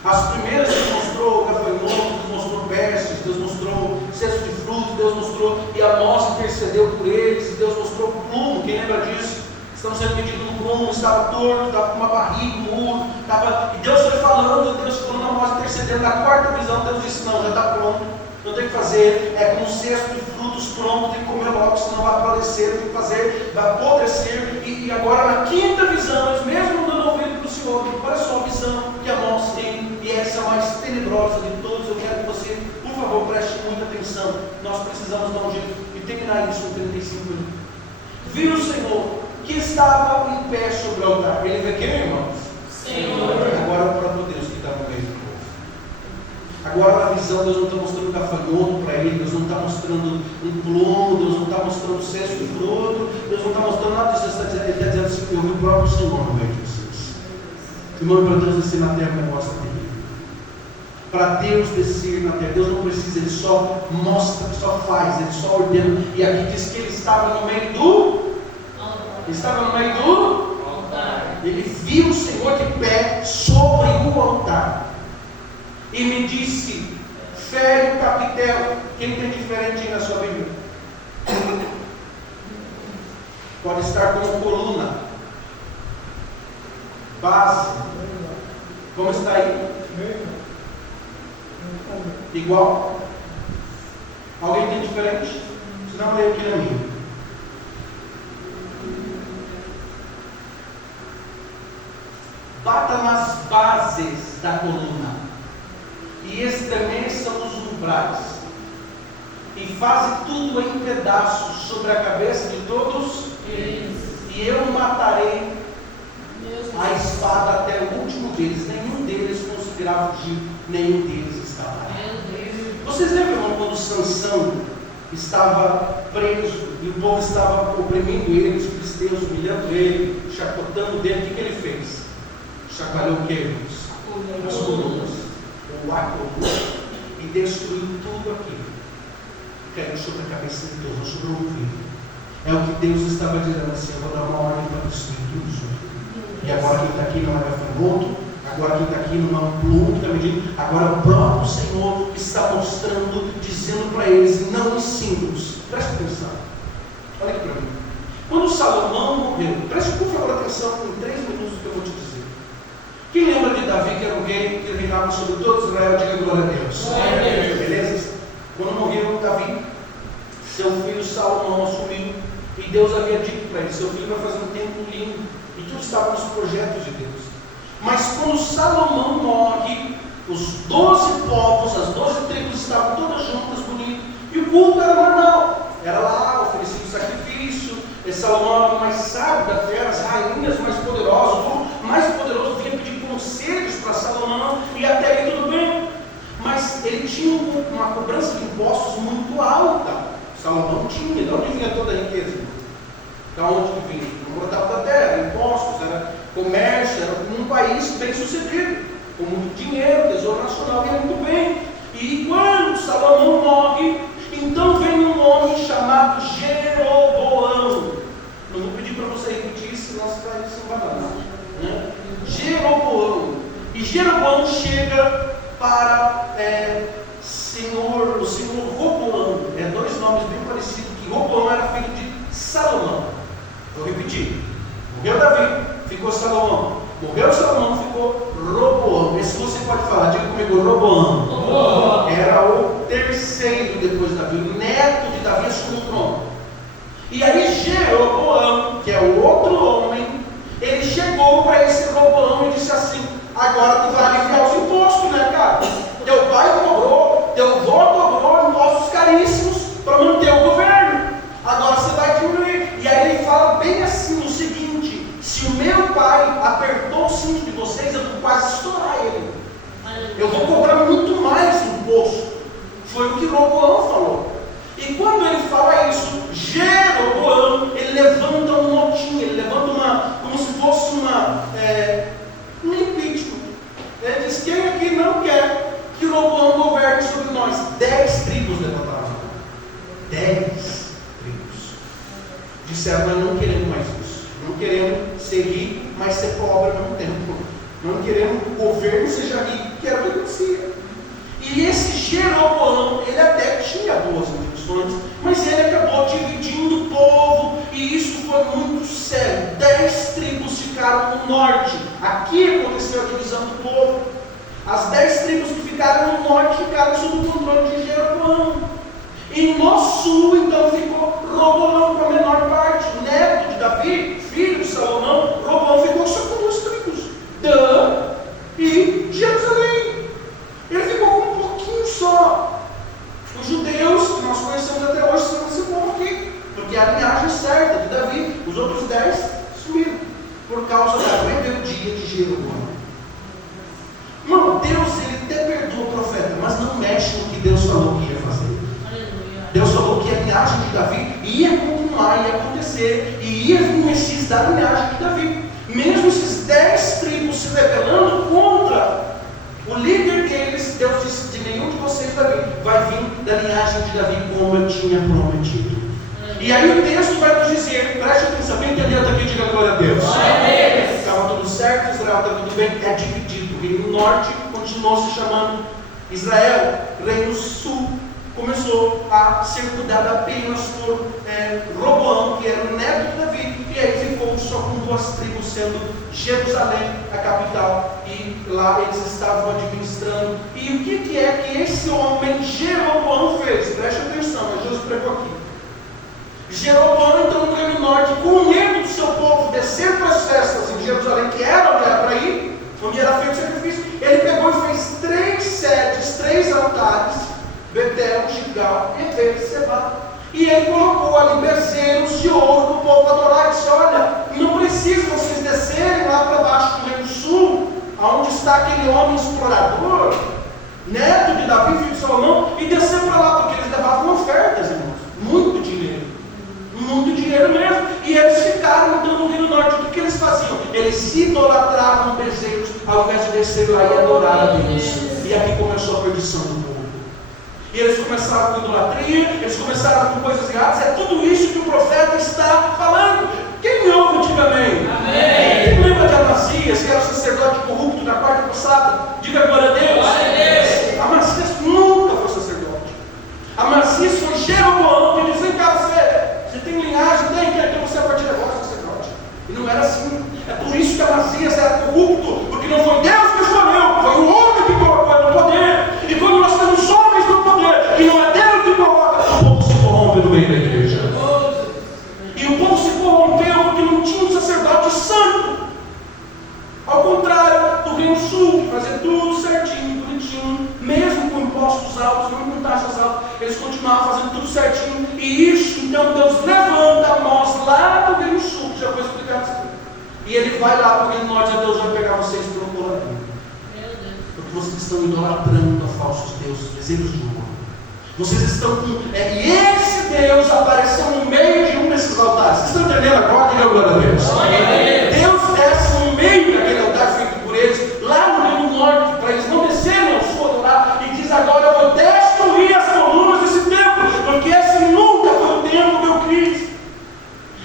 As primeiras Deus mostrou gafanhoto, Deus mostrou pestes, Deus mostrou cesto de fruto, Deus mostrou, e Amós intercedeu por eles, e Deus mostrou plumo. Quem lembra disso? Estamos sendo pedidos no prumo, estava torto, estava com uma barriga, um muro, e Deus foi falando, Deus falando, a nós intercedendo. Na quarta visão, Deus disse: não, já está pronto, não tem que fazer, é com um cesto de frutos pronto, tem que comer logo, senão vai apodrecer, tem que fazer, vai apodrecer. E agora na quinta visão, eles mesmo dando ouvido para o Senhor, olha só a visão que Amós tem, e essa é a mais tenebrosa de todos. Eu quero que você, por favor, preste muita atenção. Nós precisamos dar um jeito de terminar isso em 35 minutos. Viu o Senhor que estava em pé sobre o altar. Ele vê quem, irmãos? Senhor. Agora o próprio Deus que está no meio do povo. Agora na visão, Deus não está mostrando gafanhoto para ele, Deus não está mostrando um plumo, Deus não está mostrando o cesto de fruto, Deus não está mostrando nada disso. Ele está dizendo assim: eu vi o próprio Senhor no meio de vocês. Irmão, para Deus descer na terra, não gosta dele. Para Deus descer na terra, Deus não precisa, Ele só mostra, só faz, Ele só ordena. E aqui diz que Ele estava no meio do... Ele estava no meio do... Altar. Ele viu o Senhor de pé sobre o altar. E me disse: fere o capitel. Quem tem diferente aí na sua Bíblia? Pode estar como coluna, base. Como está aí? Igual? Alguém tem diferente? Se não, leia aqui na minha. Bata nas bases da coluna e estremeça os umbrais, e faze tudo em pedaços sobre a cabeça de todos, e eu matarei a espada até o último deles. Nenhum deles conseguirá fugir, nenhum deles escapará. Vocês lembram quando Sansão estava preso e o povo estava oprimindo ele, os filisteus humilhando ele, chacotando dele? O que ele fez? Chacoalhou o que, irmãos? As colunas, o aqueduto, e destruiu tudo aquilo. Caiu sobre a cabeça de Deus, não sobrou um filho. É o que Deus estava dizendo assim: eu vou dar uma ordem para destruir tudo isso aqui. E agora quem está aqui não é gafanhoto, agora quem está aqui não é um plumo que está medindo, agora o próprio Senhor está mostrando, dizendo para eles, não em símbolos. Preste atenção, olha aqui para mim. Quando Salomão morreu, preste por favor atenção em 3 minutos que eu vou te dizer. Quem lembra de Davi, que era o rei que reinava sobre todo Israel? Diga glória a Deus. Beleza? Quando morreu Davi, seu filho Salomão assumiu, e Deus havia dito para ele: seu filho vai fazer um templo lindo, e tudo estava nos projetos de Deus. Mas quando Salomão morre, os 12 povos, as 12 tribos estavam todas juntas, bonitas, e o culto era normal, era lá, oferecido sacrifício. E Salomão era o mais sábio da terra, as rainhas mais poderosas, o mais poderoso vinha pedir conselhos para Salomão, e até aí tudo bem. Mas ele tinha uma cobrança de impostos muito alta. Salomão tinha, de onde vinha toda a riqueza? Da onde que vinha? Não botava da terra, impostos, era comércio, era um país bem sucedido, com muito dinheiro, tesouro nacional ia muito bem. E quando Salomão morre, então vem um homem chamado Jeroboão. Não vou pedir para você repetir, senão você vai se embalar, né? Jeroboão. E Jeroboão chega para o senhor Roboão. 2 nomes bem parecidos, que Roboão era filho de Salomão. Vou repetir: morreu Davi, ficou Salomão. Morreu Salomão, ficou Roboão. Esse você pode falar, diga comigo: Roboão. Era o terceiro depois de Davi, o neto de Davi assumiu o trono. E aí Jeroboão, que é o outro homem, ele chegou para esse Roboão e disse assim: agora tu vai aliviar os impostos, né, cara? Teu pai cobrou, teu avô cobrou impostos caríssimos para manter o governo. Agora você vai diminuir. E aí ele fala bem assim o seguinte: se o meu pai apertou o cinto de vocês, eu vou quase estourar ele. Eu vou cobrar muito mais imposto. Foi o que Roboão falou. E quando ele fala isso, Jeroboão, ele levanta um motim, ele levanta como se fosse um impeachment. Ele diz: quem aqui não quer que Roboão governe sobre nós? 10 tribos levantaram. 10 tribos disseram: nós não queremos mais isso. Não queremos ser rico, mas ser pobre ao mesmo tempo. Não queremos que o governo seja rico, que era o que acontecia. E esse Jeroboão, ele até tinha boas intenções, mas ele acabou dividindo o povo, e isso foi muito sério. 10 tribos ficaram no norte. Aqui aconteceu a divisão do povo. As 10 tribos que ficaram no norte ficaram sob o controle de Jeroboão. E no sul, então, ficou Roboão com a menor parte. O neto de Davi, filho de Salomão, Roboão ficou só com 2 tribos: Dan e Jerusalém. Ele ficou com um pouquinho só. Os judeus, que nós conhecemos até hoje, são esse povo aqui, porque é a linhagem certa de Davi. Os outros 10 sumiram por causa da rebeldia de Jeroboão. Irmão, Deus, ele até perdoa o profeta, mas não mexe no que Deus falou que ia fazer. Deus falou que a linhagem de Davi ia continuar, ia acontecer, e ia vir o Messias da linhagem de Davi. Mesmo esses 10 tribos se rebelando contra o líder deles, Deus disse: de nenhum de vocês, Davi, vai vir da linhagem de Davi como eu tinha prometido. E aí o texto vai nos dizer, preste atenção, quem entendeu daqui, diga glória a Deus. Estava tudo certo, Israel estava tudo bem, é dividido. O reino norte continuou se chamando Israel, o reino sul começou a ser cuidado apenas por Roboão, que era o neto de Davi, e aí ficou só com 2 tribos, sendo Jerusalém a capital, e lá eles estavam administrando. E o que é que esse homem Jeroboão fez? Preste atenção, Jesus pregou aqui. Jeroboão entrou no reino norte, com medo do seu povo descer para as festas em Jerusalém, que era onde era para ir, onde era feito o sacrifício. Ele pegou e fez 3 sedes, 3 altares: Betel, Gilgal e Berseba. E ele colocou ali bezerros de ouro para o povo adorar. E disse: olha, não precisa vocês descerem lá para baixo do reino sul, aonde está aquele homem explorador, neto de Davi, filho de Salomão, e descer para lá, porque eles levavam ofertas, irmãos, muito dinheiro mesmo. E eles ficaram então no reino norte. O que eles faziam? Eles idolatravam bezerros, ao invés de descer lá e adorar a Deus. E aqui começou a perdição do povo. E eles começaram com idolatria, eles começaram com coisas erradas. É tudo isso que o profeta está falando. Quem me ouve, diga amém. Amém. Quem lembra de Amazias, que era o sacerdote corrupto da quarta passada? Diga glória a Deus. Amazias nunca foi sacerdote. Amazias foi Jeroboão que disse: vem cá, você tem linhagem? Tem, então você a partir de agora é sacerdote. E não era assim. É por isso que Amazias era corrupto, porque não foi Deus que escolheu, foi o homem que colocou ele no poder. E quando nós temos homens no poder, e não é Deus que coloca, o povo se corrompe no meio da igreja. E o povo se corrompeu porque não tinha um sacerdote santo. Ao contrário do reino sul, que fazia tudo certinho, bonitinho, mesmo com impostos altos, mesmo com taxas altas, eles continuavam fazendo tudo certinho. E isso, então, Deus levanta nós lá do reino sul, que já foi explicado isso aqui. E ele vai lá para o reino norte, e Deus vai pegar vocês para o coração. Porque vocês estão idolatrando a falsos deuses, desejos de humor. Vocês estão com. E esse Deus apareceu no meio de um desses altares. Vocês estão entendendo agora? Diga glória a Deus. Deus desce no meio daquele altar feito por eles, lá no reino norte, para eles não descerem ao sul adorar, e diz: agora eu vou destruir as colunas desse templo, porque esse nunca foi o templo que eu quis.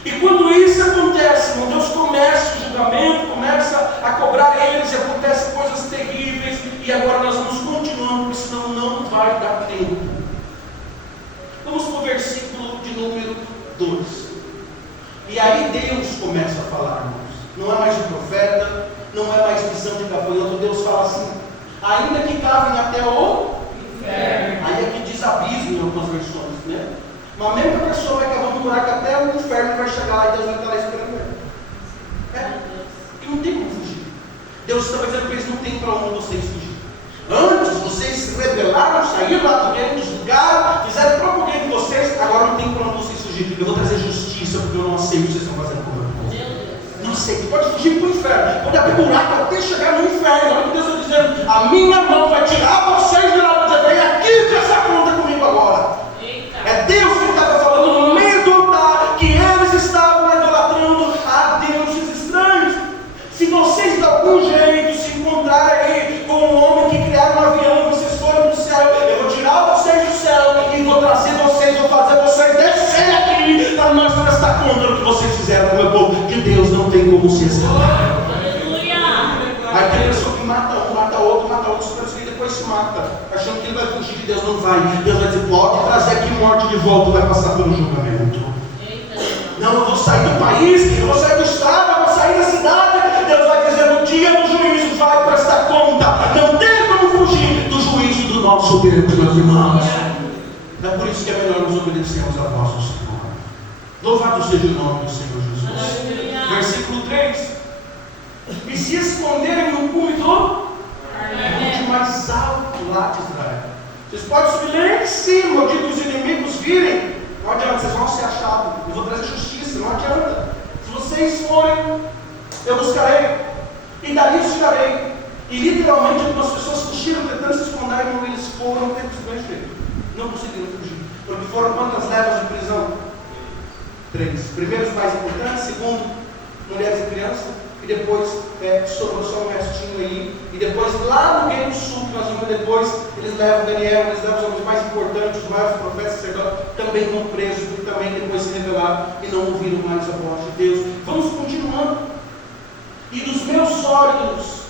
E quando isso acontece, irmão, Deus começa o julgamento, começa a cobrar eles, e acontecem coisas terríveis, e agora nós vamos continuando, porque senão não vai dar tempo. Vamos para o versículo de número 2. E aí Deus começa a falar, irmãos. Não é mais de profeta, não é mais visão de gafanhoto. Deus fala assim: ainda que cavem até o inferno. Aí aqui diz abismo em algumas versões, né? Mas mesmo que a pessoa vai cavar um buraco até o inferno, vai chegar lá e Deus vai estar lá esperando ele. Porque não tem como fugir. Deus estava dizendo para eles: não tem para onde vocês fugir. Antes vocês se rebelaram, saíram lá do reino, julgaram, fizeram o próprio reino de vocês. Agora não tem para onde vocês fugir. Eu vou trazer justiça, porque eu não aceito o que vocês estão fazendo com o meu povo. Não aceito. Pode fugir para o inferno, pode abrir buraco até chegar no inferno. Olha o que Deus está dizendo: a minha mão vai tirar vocês de lá. Vem aqui com essa conta comigo agora. É Deus que estava falando no meio do altar que eles estavam idolatrando a deuses estranhos. Se vocês de algum jeito se encontrarem aí com um homem que criaram um avião, vocês forem do céu, eu vou tirar vocês do céu e vou trazer vocês, vou fazer vocês descer aqui para nós prestar conta do que vocês fizeram com o meu povo, que Deus não tem como se escapar. Aí tem pessoa que mata outro, e depois se mata, achando que ele vai fugir de Deus. Não vai. Deus vai dizer: pode trazer aqui morte de volta, vai passar pelo julgamento. Não, eu vou sair do país, eu vou sair do estado, eu vou sair da cidade, ouvidos, meus irmãos. É por isso que é melhor nos obedecermos à voz do Senhor. Louvado seja o nome do Senhor Jesus. Versículo 3. E se esconderem no cume do monte mais alto lá de Israel. Vocês podem subir lá em cima, onde os inimigos virem. Não adianta, vocês vão ser achados. Eu vou trazer justiça, não adianta. Se vocês forem, eu buscarei. E dali os tirarei. E literalmente algumas pessoas fugiram tentando se esconder, e como eles foram, simplesmente não conseguiram fugir. Porque foram quantas levas de prisão? 3. Primeiro os mais importantes, segundo, mulheres e crianças, e depois sobrou só um restinho aí, e depois lá no Reino Sul, que nós vamos ver depois, eles levam Daniel, eles levam os homens mais importantes, os maiores profetas, sacerdotes, também vão presos, porque também depois se rebelaram e não ouviram mais a voz de Deus. Vamos continuando. E dos meus olhos,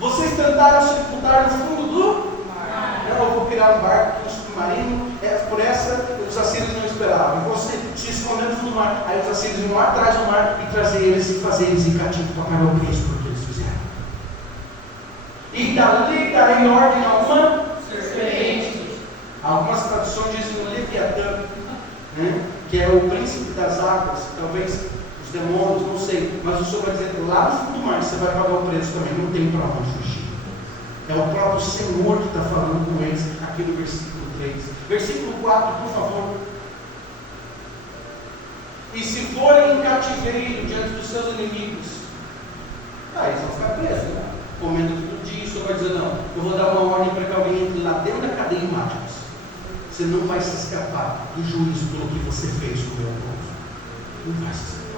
vocês tentaram se ocultar no fundo do mar. Não, eu vou criar um barco, um submarino, por essa os assírios não esperavam. E você se escondendo no fundo do mar. Aí os assírios iam lá atrás do mar e trazer eles e fazer eles em cativo para pagar o preço por que eles fizeram. E dali darei ordem a uma serpente. Algumas traduções dizem o Leviatã, né? Que é o príncipe das águas, talvez os demônios, não sei, mas o Senhor vai dizer, lá no fundo do mar você vai pagar o preço também, não tem para onde fugir. É o próprio Senhor que está falando com eles aqui no versículo 3. Versículo 4, por favor. E se forem em cativeiro diante dos seus inimigos, eles vão ficar presos, né? Comendo todo dia, o Senhor vai dizer, não, eu vou dar uma ordem para que alguém entre lá dentro da cadeia e mate você. Você não vai se escapar do juízo pelo que você fez com o meu povo. Não vai se escapar.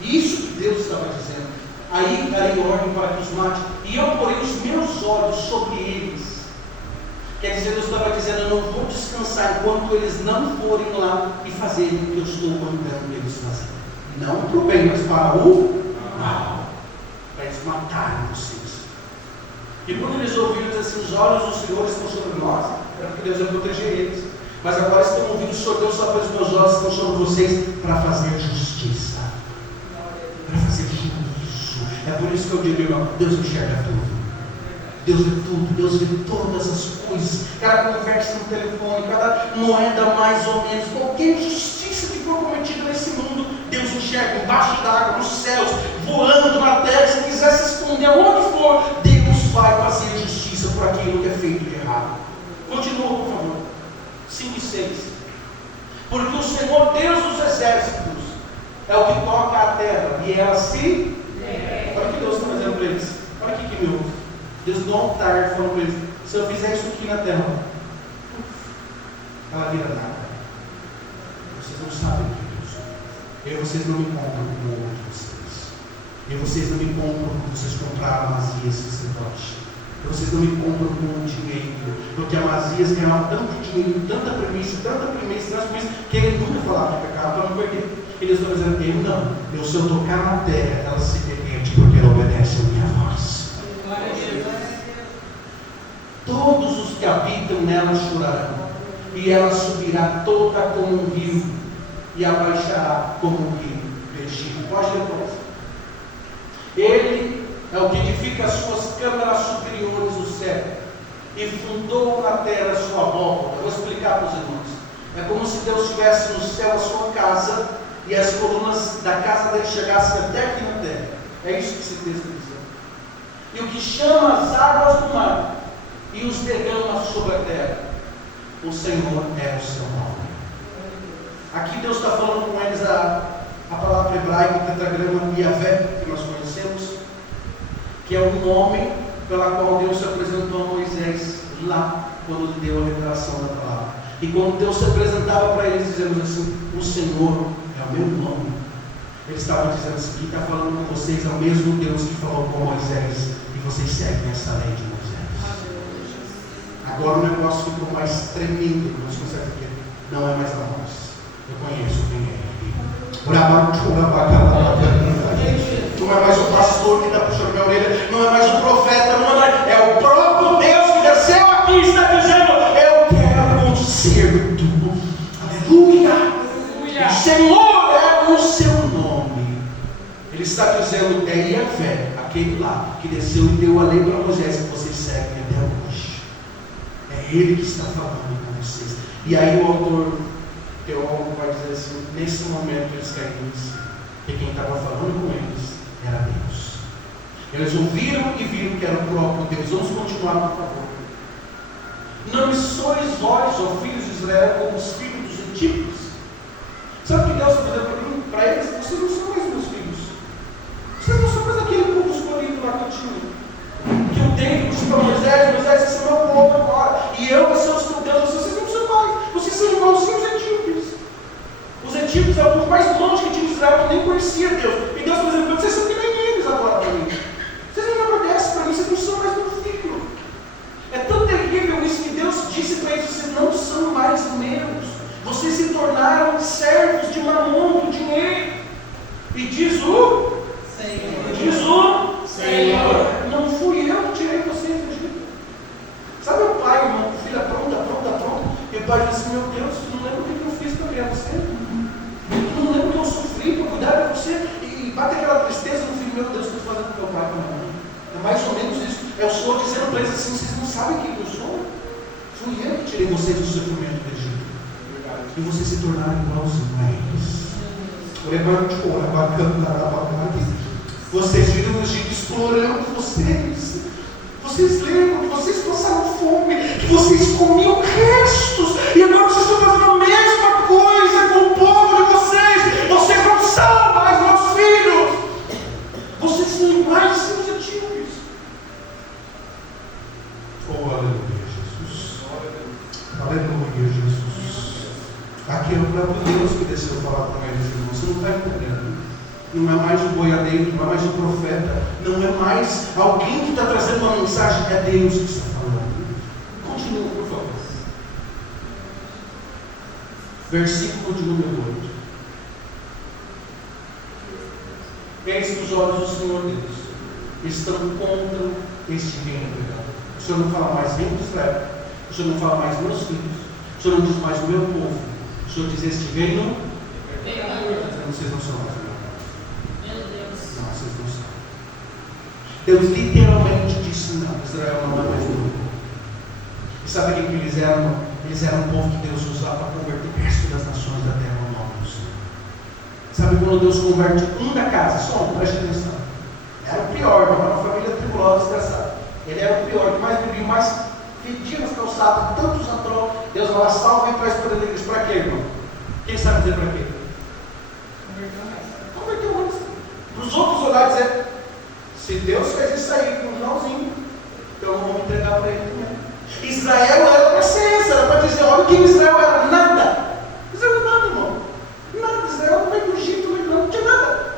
Isso que Deus estava dizendo. Aí darei ordem para que os mate, e eu porei os meus olhos sobre eles. Quer dizer, Deus estava dizendo, eu não vou descansar enquanto eles não forem lá e fazerem o que eu estou mandando eles fazerem. Não para o bem, mas para o mal. Para eles matarem vocês. E quando eles ouviram dizer assim, os olhos do Senhor estão sobre nós, era porque Deus ia proteger eles. Mas agora estão ouvindo o Senhor, Deus sabe que os meus olhos estão sobre vocês para fazer justiça. Para fazer juízo. É por isso que eu digo, irmão, Deus enxerga tudo. Deus vê tudo, Deus vê todas as coisas. Cada conversa no telefone, cada moeda mais ou menos, qualquer injustiça que for cometida nesse mundo, Deus enxerga embaixo d'água, nos céus, voando na terra. Se quiser se esconder onde for, Deus vai fazer justiça por aquilo que é feito de errado. Continua, por favor. 5 e 6. Porque o Senhor, Deus dos exércitos, é o que toca a terra e ela se... Olha o que Deus está fazendo para eles. Olha aqui que me ouve. Deus não está falando para eles, se eu fizer isso aqui na terra, ela vira nada. Vocês não sabem o que eu sou. E vocês não me compram com o ouro de vocês. E vocês não me compram porque vocês compraram Amazias sacerdote. E vocês não me compram com dinheiro. Porque Amazias ganhava tanto dinheiro, tanta premissa, que ele nunca falava de pecado para não perder. E Deus está dizendo, eu não. Se eu tocar na terra, ela se derrete porque ela obedece a minha voz. Todos os que habitam nela chorarão, e ela subirá toda como um rio, e abaixará como um rio vertido. Pode depois. Ele é o que edifica as suas câmaras superiores do céu, e fundou na terra a sua abóbora. Vou explicar para os irmãos. É como se Deus tivesse no céu a sua casa, e as colunas da casa dele chegassem até aqui na terra. É isso que esse texto diz. E o que chama as águas do mar e os derrama sobre a terra, o Senhor é o seu nome. Aqui Deus está falando com eles a palavra hebraica, o tetragrama Yavé, que nós conhecemos, que é o nome pela qual Deus se apresentou a Moisés lá, quando deu a revelação da palavra. E quando Deus se apresentava para eles, dizendo assim, o Senhor é o meu nome. Ele estava dizendo assim, quem está falando com vocês é o mesmo Deus que falou com Moisés, e vocês seguem essa lei de Moisés. Agora o negócio ficou mais tremendo, mas consegue ver? Não é mais a voz. Eu conheço quem é. Não é mais o pastor que está puxando minha orelha, não é mais o profeta, não é mais, é o próprio Deus que desceu aqui e está dizendo, eu quero conserto. Aleluia! O Senhor é o seu nome. Ele está dizendo, é Yavé, aquele lá, que desceu e deu a lei para Moisés, que vocês seguem até hoje. É Ele que está falando com vocês. E aí o autor teólogo vai dizer assim, nesse momento eles caíram em si. Porque quem estava falando com eles era Deus. Eles ouviram e viram que era o próprio Deus. Vamos continuar, por favor. Não me sois vós, ó filhos de Israel, como os filhos dos etíopes. Sabe o que Deus está dizendo para eles? Vocês não são mais meus filhos. Vocês não são mais aquele povo escolhido lá que eu tinha. Que eu dei para Moisés, esse é meu povo agora. E eu vou ser o seu Deus. Vocês não são mais. Vocês são igualzinhos os etíopes. Os etíopes eram o povo mais longe que tinha de Israel, que nem conhecia Deus. E Deus está dizendo, vocês são que nem eles agora para mim. Vocês não me obedecem para mim, vocês não são mais meu filho. É tão terrível isso que Deus disse para eles, vocês não são mais meus. Vocês se tornaram servos de Mamon, do dinheiro. E diz o Senhor. Não fui eu que tirei vocês do Egito. Sabe o pai, irmão, com filha pronta. E o pai diz assim, meu Deus, tu não lembra o que eu fiz para criar você? Tu não lembra o que eu sofri para cuidar de você? E bate aquela tristeza no filho, meu Deus, o que eu estou fazendo com meu pai e com a minha mãe? É mais ou menos isso. É o Senhor dizendo para eles assim, vocês não sabem quem eu sou? Fui eu que tirei vocês do sofrimento do Egito. E vocês se tornaram igualzinho a eles. Vocês viram o Egito explorando vocês. Vocês lembram que vocês passaram fome, que vocês comiam restos, e agora vocês estão fazendo a mesma coisa com o povo de vocês. Vocês não são mais meus filhos. Vocês são iguais aos etíopes. Oh, aleluia, Jesus. Aleluia, Jesus. Aqui é o próprio Deus que desceu falar com eles, irmão. Você não está entendendo. Não é mais um boiadeiro, não é mais um profeta, não é mais alguém que está trazendo uma mensagem, é Deus que está falando. Continua, por favor. Versículo de número 8. Eis que os olhos do Senhor Deus estão contra este reino pecador. O Senhor não fala mais reino de Israel, o Senhor não fala mais meus filhos, o Senhor não diz mais o meu povo, o Senhor diz este reino pecador. Vocês não são mais. Não, vocês não são. Deus literalmente disse, não, Israel não é mais meu povo. E sabe o que eles eram? Eles eram um povo que Deus usava para converter o resto das nações da terra ao nome do Senhor. Sabe quando Deus converte um da casa? Só um, preste atenção. Era o pior, não era uma família tribulada, desgraçada. Ele era o pior, que mais bebia, mais fedia nas calçadas, tantos entrou. Deus vai lá, salva e traz para eles. Para quê, irmão? Quem sabe dizer para quê? Converteu mais. Para os outros olhar e dizer, se Deus fez isso aí com o Joãozinho, então vamos entregar para ele também. Israel era para ser essa, era para dizer, olha quem Israel era, nada. Israel não é nada, irmão. Nada, Israel não veio do Egito, não tinha nada.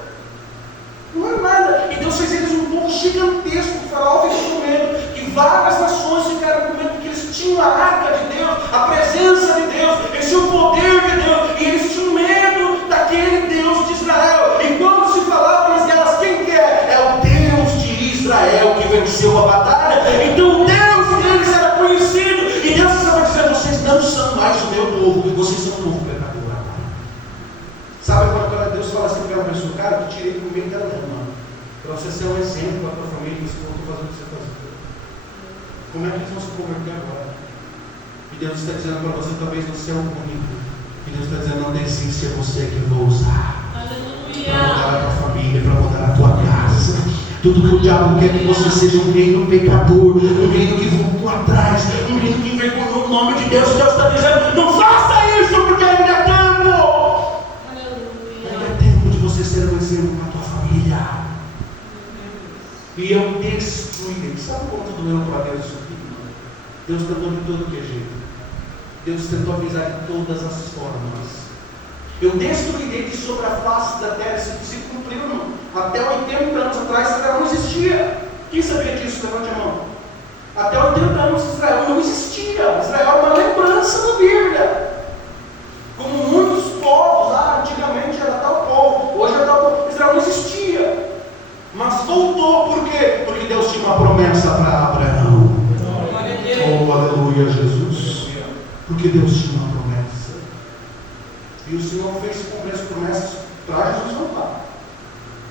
Não era nada. E Deus fez eles um povo gigantesco, o faraó ficou com medo, que várias nações ficaram com medo, porque eles tinham a arca de Deus, a presença de Deus, eles tinham o poder de Deus, e eles tinham medo daquele Deus de Israel. E quando se falava nas guerras, quem que é? É o Deus de Israel que venceu a batalha. Então o Deus deles era conhecido, e Deus estava dizendo, vocês não são mais o meu povo, vocês são um povo pecador agora. Sabe quando Deus fala assim para uma pessoa, cara, eu te tirei do meio da lama, para você ser um exemplo para a tua família, esse povo fazer o que você fazer. Como é que eles vão se converter agora? E Deus está dizendo para você, talvez você é um único. E Deus está dizendo, não desiste, é você que eu vou usar. Aleluia. Para mudar a tua família, para mudar a tua casa. Tudo que o diabo quer que você seja um reino pecador, um reino que voltou atrás, um reino que envergonhou o nome de Deus. Deus está dizendo, não faça isso, porque ainda é tempo. Aleluia. Ainda é tempo de você ser um exemplo para a tua família. E eu destruí. Sabe como tudo doeu para Deus isso aqui? Deus tentou de todo que é jeito. Deus tentou avisar de todas as formas. Eu destruirei de sobre a face da terra. Isso se cumpriu, não? Até 80 anos atrás Israel não existia. Quem sabia disso? Levante a mão. Até 80 anos Israel não existia. Israel é uma lembrança da Bíblia. Como muitos povos lá antigamente era tal povo, hoje é tal povo. Israel não existia. Mas voltou, por quê? Porque Deus tinha uma promessa para Abraão. Oh, aleluia, Jesus. Porque Deus tinha uma promessa. E o Senhor fez cumprir as promessas para Jesus voltar.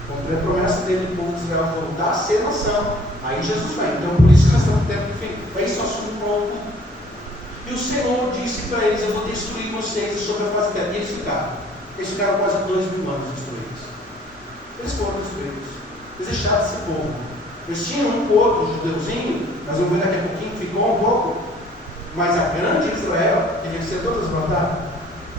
Cumprir a promessa dele, do povo de Israel voltar a ser nação. Aí Jesus vem. Então, por isso que nós estamos tendo, enfim, é isso assunto novo. E o Senhor disse para eles: eu vou destruir vocês sobre a face da terra. E eles ficaram. Eles ficaram quase 2.000 anos destruídos. Eles foram destruídos. Eles deixaram de ser povo. Eles tinham um pouco, judeuzinho, mas eu vou ver daqui a pouquinho, ficou um pouco. Mas a grande Israel, que venceu todas as batalhas,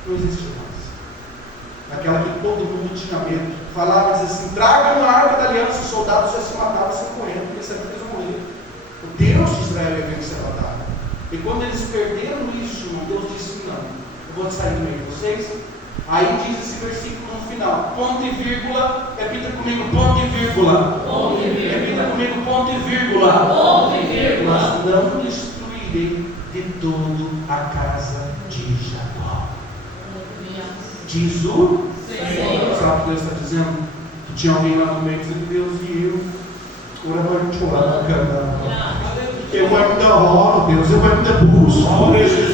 não existiu mais. Aquela que todo mundo tinha medo. Falava assim: tragam a arca da aliança, os soldados já se matavam, se correndo, porque sempre eles vão morrer. O Deus de Israel ia vencer a batalha. E quando eles perderam isso, Deus disse: não, eu vou sair do meio de vocês. Aí diz esse versículo no final: ponto e vírgula, repita comigo: ponto e vírgula. Ponto e vírgula. Repita comigo: ponto e vírgula. Ponto e vírgula. Mas não destruirei de todo a casa de Jacó. Diz o Senhor. Sabe o que Deus está dizendo? Que tinha alguém lá no meio que disse: Deus, e eu? Ora, vai me chorar, eu ainda oro, Deus, eu ainda busco,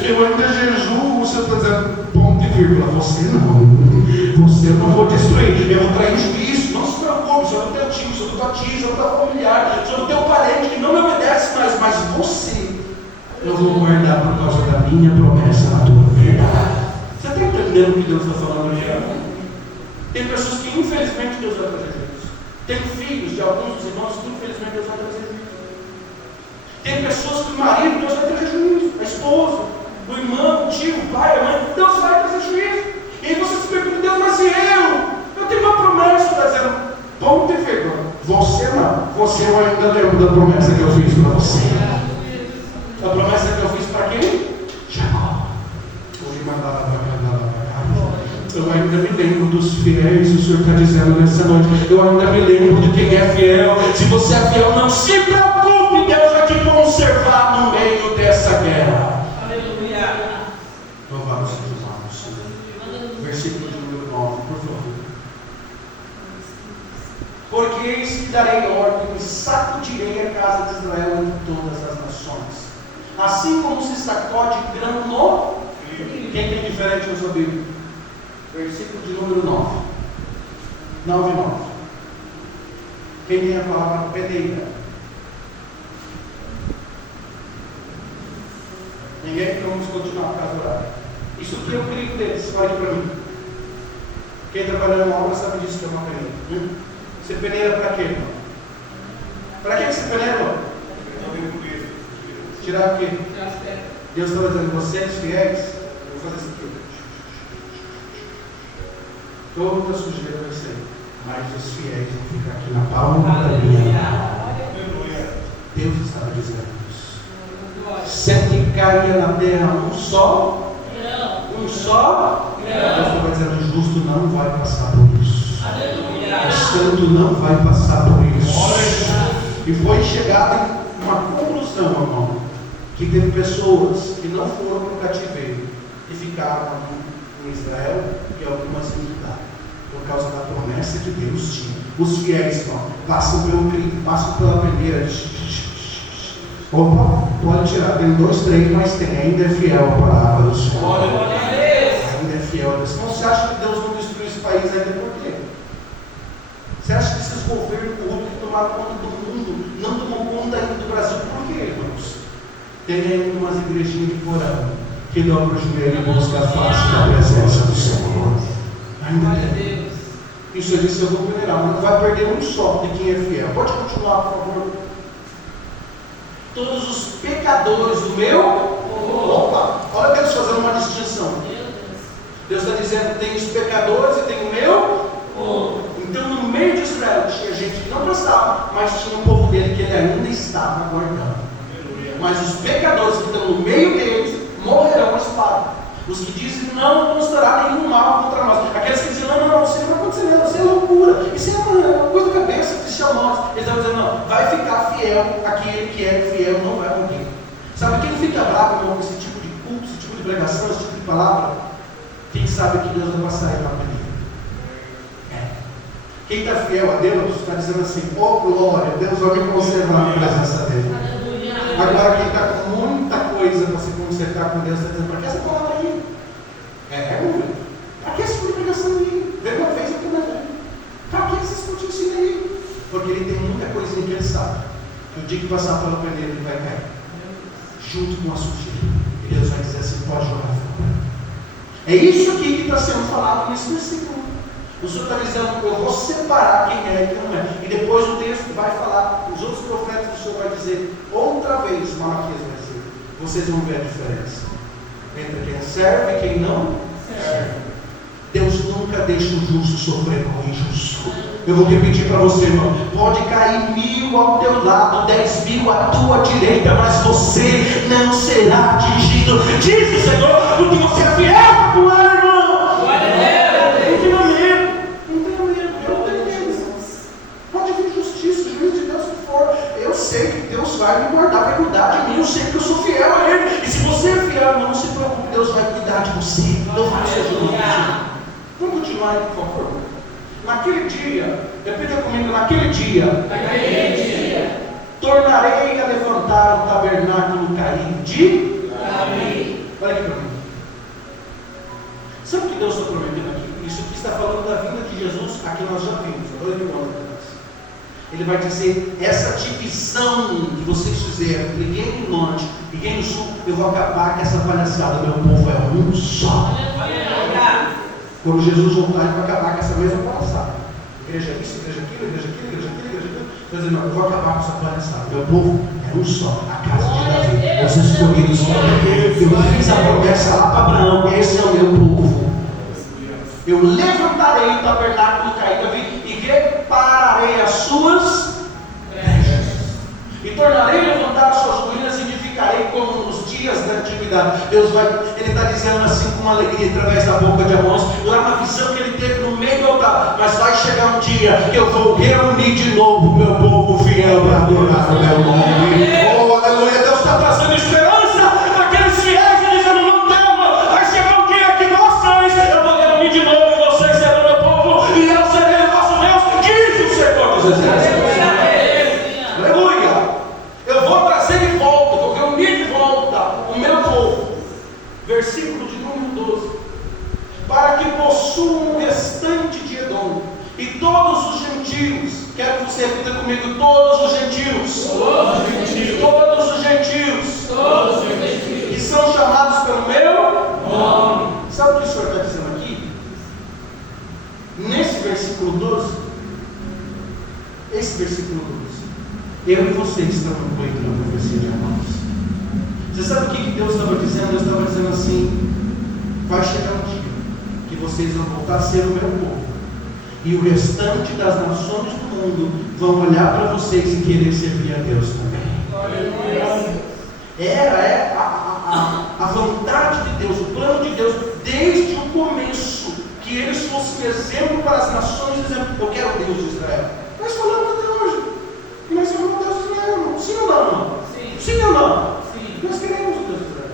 eu ainda jejuo. Você está dizendo: ponto e vírgula. Você não vou destruir, eu vou trair juízo. Não se preocupe, sobre o teu tio, sobre a tua tia, sobre o teu familiar, sobre o teu parente que não me obedece mais, mas você eu vou guardar por causa da minha promessa na tua vida. Você está entendendo o que Deus está falando aqui? Tem pessoas que infelizmente Deus vai trazer juízo. Tem filhos de alguns dos irmãos que infelizmente Deus vai trazer juízo. Tem pessoas que o marido Deus vai trazer juízo, a esposa, o irmão, o tio, o pai, a mãe, Deus vai trazer juízo. E aí você se pergunta: Deus, mas e eu tenho uma promessa, está dizendo, ponto e vírgula. Você não, você eu ainda lembro da promessa que eu fiz para você. A promessa que eu fiz para quem? Jacó. Hoje mandava para cá. Eu ainda me lembro dos fiéis. O Senhor está dizendo nessa noite: eu ainda me lembro de quem é fiel. Se você é fiel, não se preocupe, Deus vai te conservar no meio dessa guerra. Aleluia. Louvado seja o nome do Senhor. Versículo de número 9, por favor. Porque eis que darei ordem e sacudirei a casa de Israel entre todas as nações, assim como se sacode grão no. Quem tem diferente na sua Bíblia? Versículo de número 9. 9. Quem tem a palavra peneira? Ninguém? Então vamos continuar por causa do horário. Isso aqui é o perigo deles, olha aqui para mim. Quem trabalha numa obra sabe disso que é uma peneira. Você peneira para quê, irmão? Para que você peneira, irmão? Tirar o quê? Deus está dizendo: vocês fiéis, eu vou fazer isso aqui. Toda sujeira vai sair, mas os fiéis vão ficar aqui na palma da minha mão. Deus estava dizendo isso. Sempre caia na terra um só. Deus estava dizendo: o justo não vai passar por isso. O santo não vai passar por isso. E foi chegado em uma conclusão, irmão, que teve pessoas que não foram para o cativeiro e ficaram aqui em Israel e algumas em Judá, por causa da promessa que Deus tinha. Os fiéis, irmão, passam pelo crime, passam pela primeira. Opa, pode tirar, tem 2, 3, mas tem, ainda é fiel a palavra do Senhor. Ainda é fiel a Deus. Então você acha que Deus não destruiu esse país ainda por quê? Você acha que esses governos corruptos que tomaram conta do mundo não tomam conta ainda do Brasil? Por quê, irmãos? Tem ainda umas igrejinhas de porão que dobram o joelho e buscam a face da presença do Senhor. Ainda tem. Isso eu disse: eu vou peneirar, mas não vai perder um só de quem é fiel. Pode continuar, por favor. Todos os pecadores do meu. Opa, olha Deus fazendo uma distinção. Deus está dizendo: tem os pecadores e tem o meu. Então no meio de Israel tinha gente que não prestava, mas tinha um povo dele que ele ainda estava guardando. Mas os pecadores que estão no meio deles morrerão à espada. Os que dizem: não constará nenhum mal contra nós. Aqueles que dizem: não, isso não vai acontecer nada, isso é loucura, isso é uma coisa da cabeça cristãos. Eles estão dizendo: não, vai ficar fiel aquele que é fiel, não vai morrer. Sabe quem fica bravo, irmão, com esse tipo de culto, esse tipo de pregação, esse tipo de palavra? Quem sabe que Deus vai passar ele na peneira. Quem está fiel a Deus está dizendo assim: oh glória, Deus vai me conservar na presença dele. Agora quem está com muita coisa para se consertar com Deus está dizendo: para que essa palavra aí? Para que essa pregação aí? Vem uma vez aqui na vida. Para que esses cultinhos aí? Porque ele tem muita coisinha que ele sabe que o dia que passar pela peneira ele vai cair junto com a sujeira. E Deus vai dizer assim: pode jogar fora. É isso aqui que está sendo falado nesse versículo. O Senhor está dizendo: eu vou separar quem é e quem não é. E depois o texto vai falar, os outros profetas do Senhor vai dizer, outra vez, Malaquias vai dizer, vocês vão ver a diferença entre quem serve e quem não serve. Deus nunca deixa o justo sofrer com o injusto. Eu vou repetir para você, irmão: pode cair 1000 ao teu lado, 10.000 à tua direita, mas você não será atingido, diz o Senhor, porque você é fiel com ele, irmão. Não tenha medo, não tenha medo, eu não tenho medo. Pode vir justiça, juízo de Deus que for. Eu sei que Deus vai me guardar, vai cuidar de mim. Eu sei que eu sou fiel a Ele. E se você é fiel, não se preocupe, Deus vai cuidar de você. Não vai ser julgado. Vamos continuar aí, por favor. Naquele dia, repita comigo: naquele dia, tornarei a levantar o tabernáculo caído de Davi. Olha aqui para mim. Sabe o que Deus está prometendo aqui? Isso aqui está falando da vinda de Jesus, aqui nós já vimos. Olha aqui para Ele vai dizer: essa divisão que vocês fizeram, ninguém no norte, ninguém no sul, eu vou acabar com essa palhaçada. Meu povo é um só. Quando Jesus voltar, ele vai acabar com essa mesma palhaçada. Igreja isso, igreja aquilo, igreja aquilo, igreja aquilo, igreja aquilo. Então, dizendo: não, eu vou acabar com essa palhaçada. Meu povo é um só, a casa de Davi. Os escolhidos vão ter. Eu fiz a promessa lá para Abraão: esse é o meu povo. Eu levantarei o tabernáculo caído e repararei as suas brechas. E tornarei a levantar as suas ruínas e edificarei como nos dias da antiguidade. Ele está dizendo assim com alegria através da boca de Amós, lá na visão que ele teve no meio do altar: mas vai chegar um dia que eu vou reunir de novo o meu povo fiel para adorar o meu nome. Oh, aleluia! Deus está trazendo esperança àqueles fiéis e dizendo: não tema, vai chegar um dia que vocês, eu vou reunir de novo e vocês serão meu povo e eu serei o vosso Deus, diz o Senhor dos Exércitos. Aleluia! Eu vou trazer de volta, vou reunir de volta o meu povo. Versículo de número 12: para que possuam o restante de Edom e todos os gentios. Quero que você repita comigo: todos os gentios. Todos os gentios. Que são chamados pelo meu nome. Sabe o que o Senhor está dizendo aqui? Nesse versículo 12, esse versículo 12, eu e você estamos incluídos na profecia de Amós. Você sabe o que Deus estava dizendo? Deus estava dizendo assim: vai chegar um dia que vocês vão voltar a ser o meu povo, e o restante das nações do mundo vão olhar para vocês e querer servir a Deus também. Era a vontade de Deus, o plano de Deus, desde o começo, que eles fossem exemplo para as nações, dizendo: eu quero o Deus de Israel. Nós falamos até hoje, nós somos o Deus de Israel, irmão. Sim ou não, irmão? Sim ou não? Sim. Nós queremos o Deus de Israel.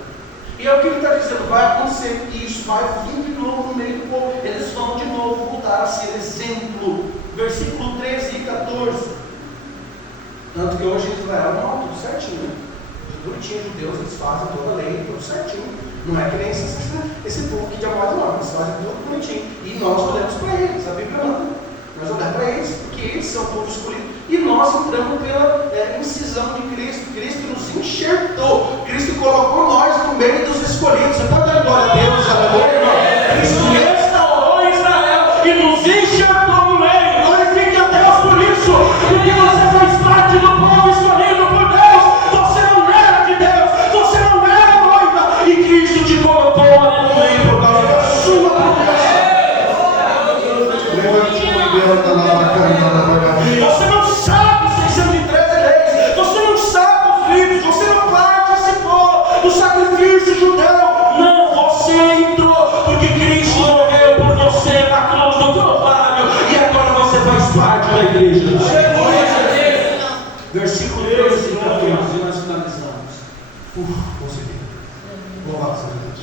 E é o que ele está dizendo: vai acontecer isso, vai vir de novo no meio do povo, eles vão de novo voltar a ser exemplo. Versículo 13 e 14. Tanto que hoje em Israel não, tudo certinho, né? Bonitinho, judeus, eles fazem toda a lei, tudo certinho. Não é que nem esse povo que de Amós não, eles fazem tudo bonitinho. E nós olhamos para eles, a Bíblia manda. Nós olhamos para eles, porque eles são o povo escolhido. E nós entramos pela incisão de Cristo. Cristo nos enxertou. Cristo colocou nós no meio dos escolhidos. Você pode dar glória a Deus, aleluia, irmão? Cristo restaurou Israel e nos enxertou no meio. Glorifique a Deus por isso, porque você faz parte do povo escolhido por Deus. Você não era de Deus, você não era noiva, e Cristo te colocou ali no meio por causa da sua promessa. Você não sabe 613 leis, você não sabe os livros, você não participou do sacrifício judeu. Não, você entrou porque Cristo morreu por você na cruz do Calvário, e agora você faz parte da igreja. Versículo 13 e 14, nós finalizamos. Consegui. Louvado seja Deus.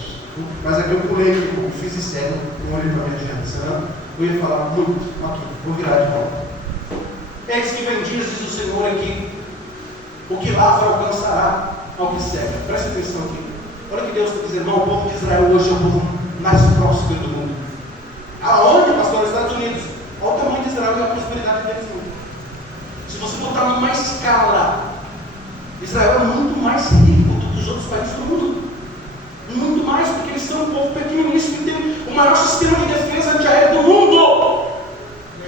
Mas aqui eu pulei aqui, eu fiz externo, não olhei para a minha agenda, senão eu ia falar muito. Aqui, vou virar de volta. Eis que vem dias, diz o Senhor aqui: o que lavra alcançará ao que segue. Presta atenção aqui. Olha o que Deus está dizendo: não, o povo de Israel hoje é o povo mais próspero do mundo. Aonde, pastor? Nos Estados Unidos. Olha o tamanho de Israel e a prosperidade deles. Se você botar numa escala, Israel é muito mais rico do que os outros países do mundo. mais, porque eles são um povo pequeniníssimo e tem o maior sistema de defesa antiaérea do mundo.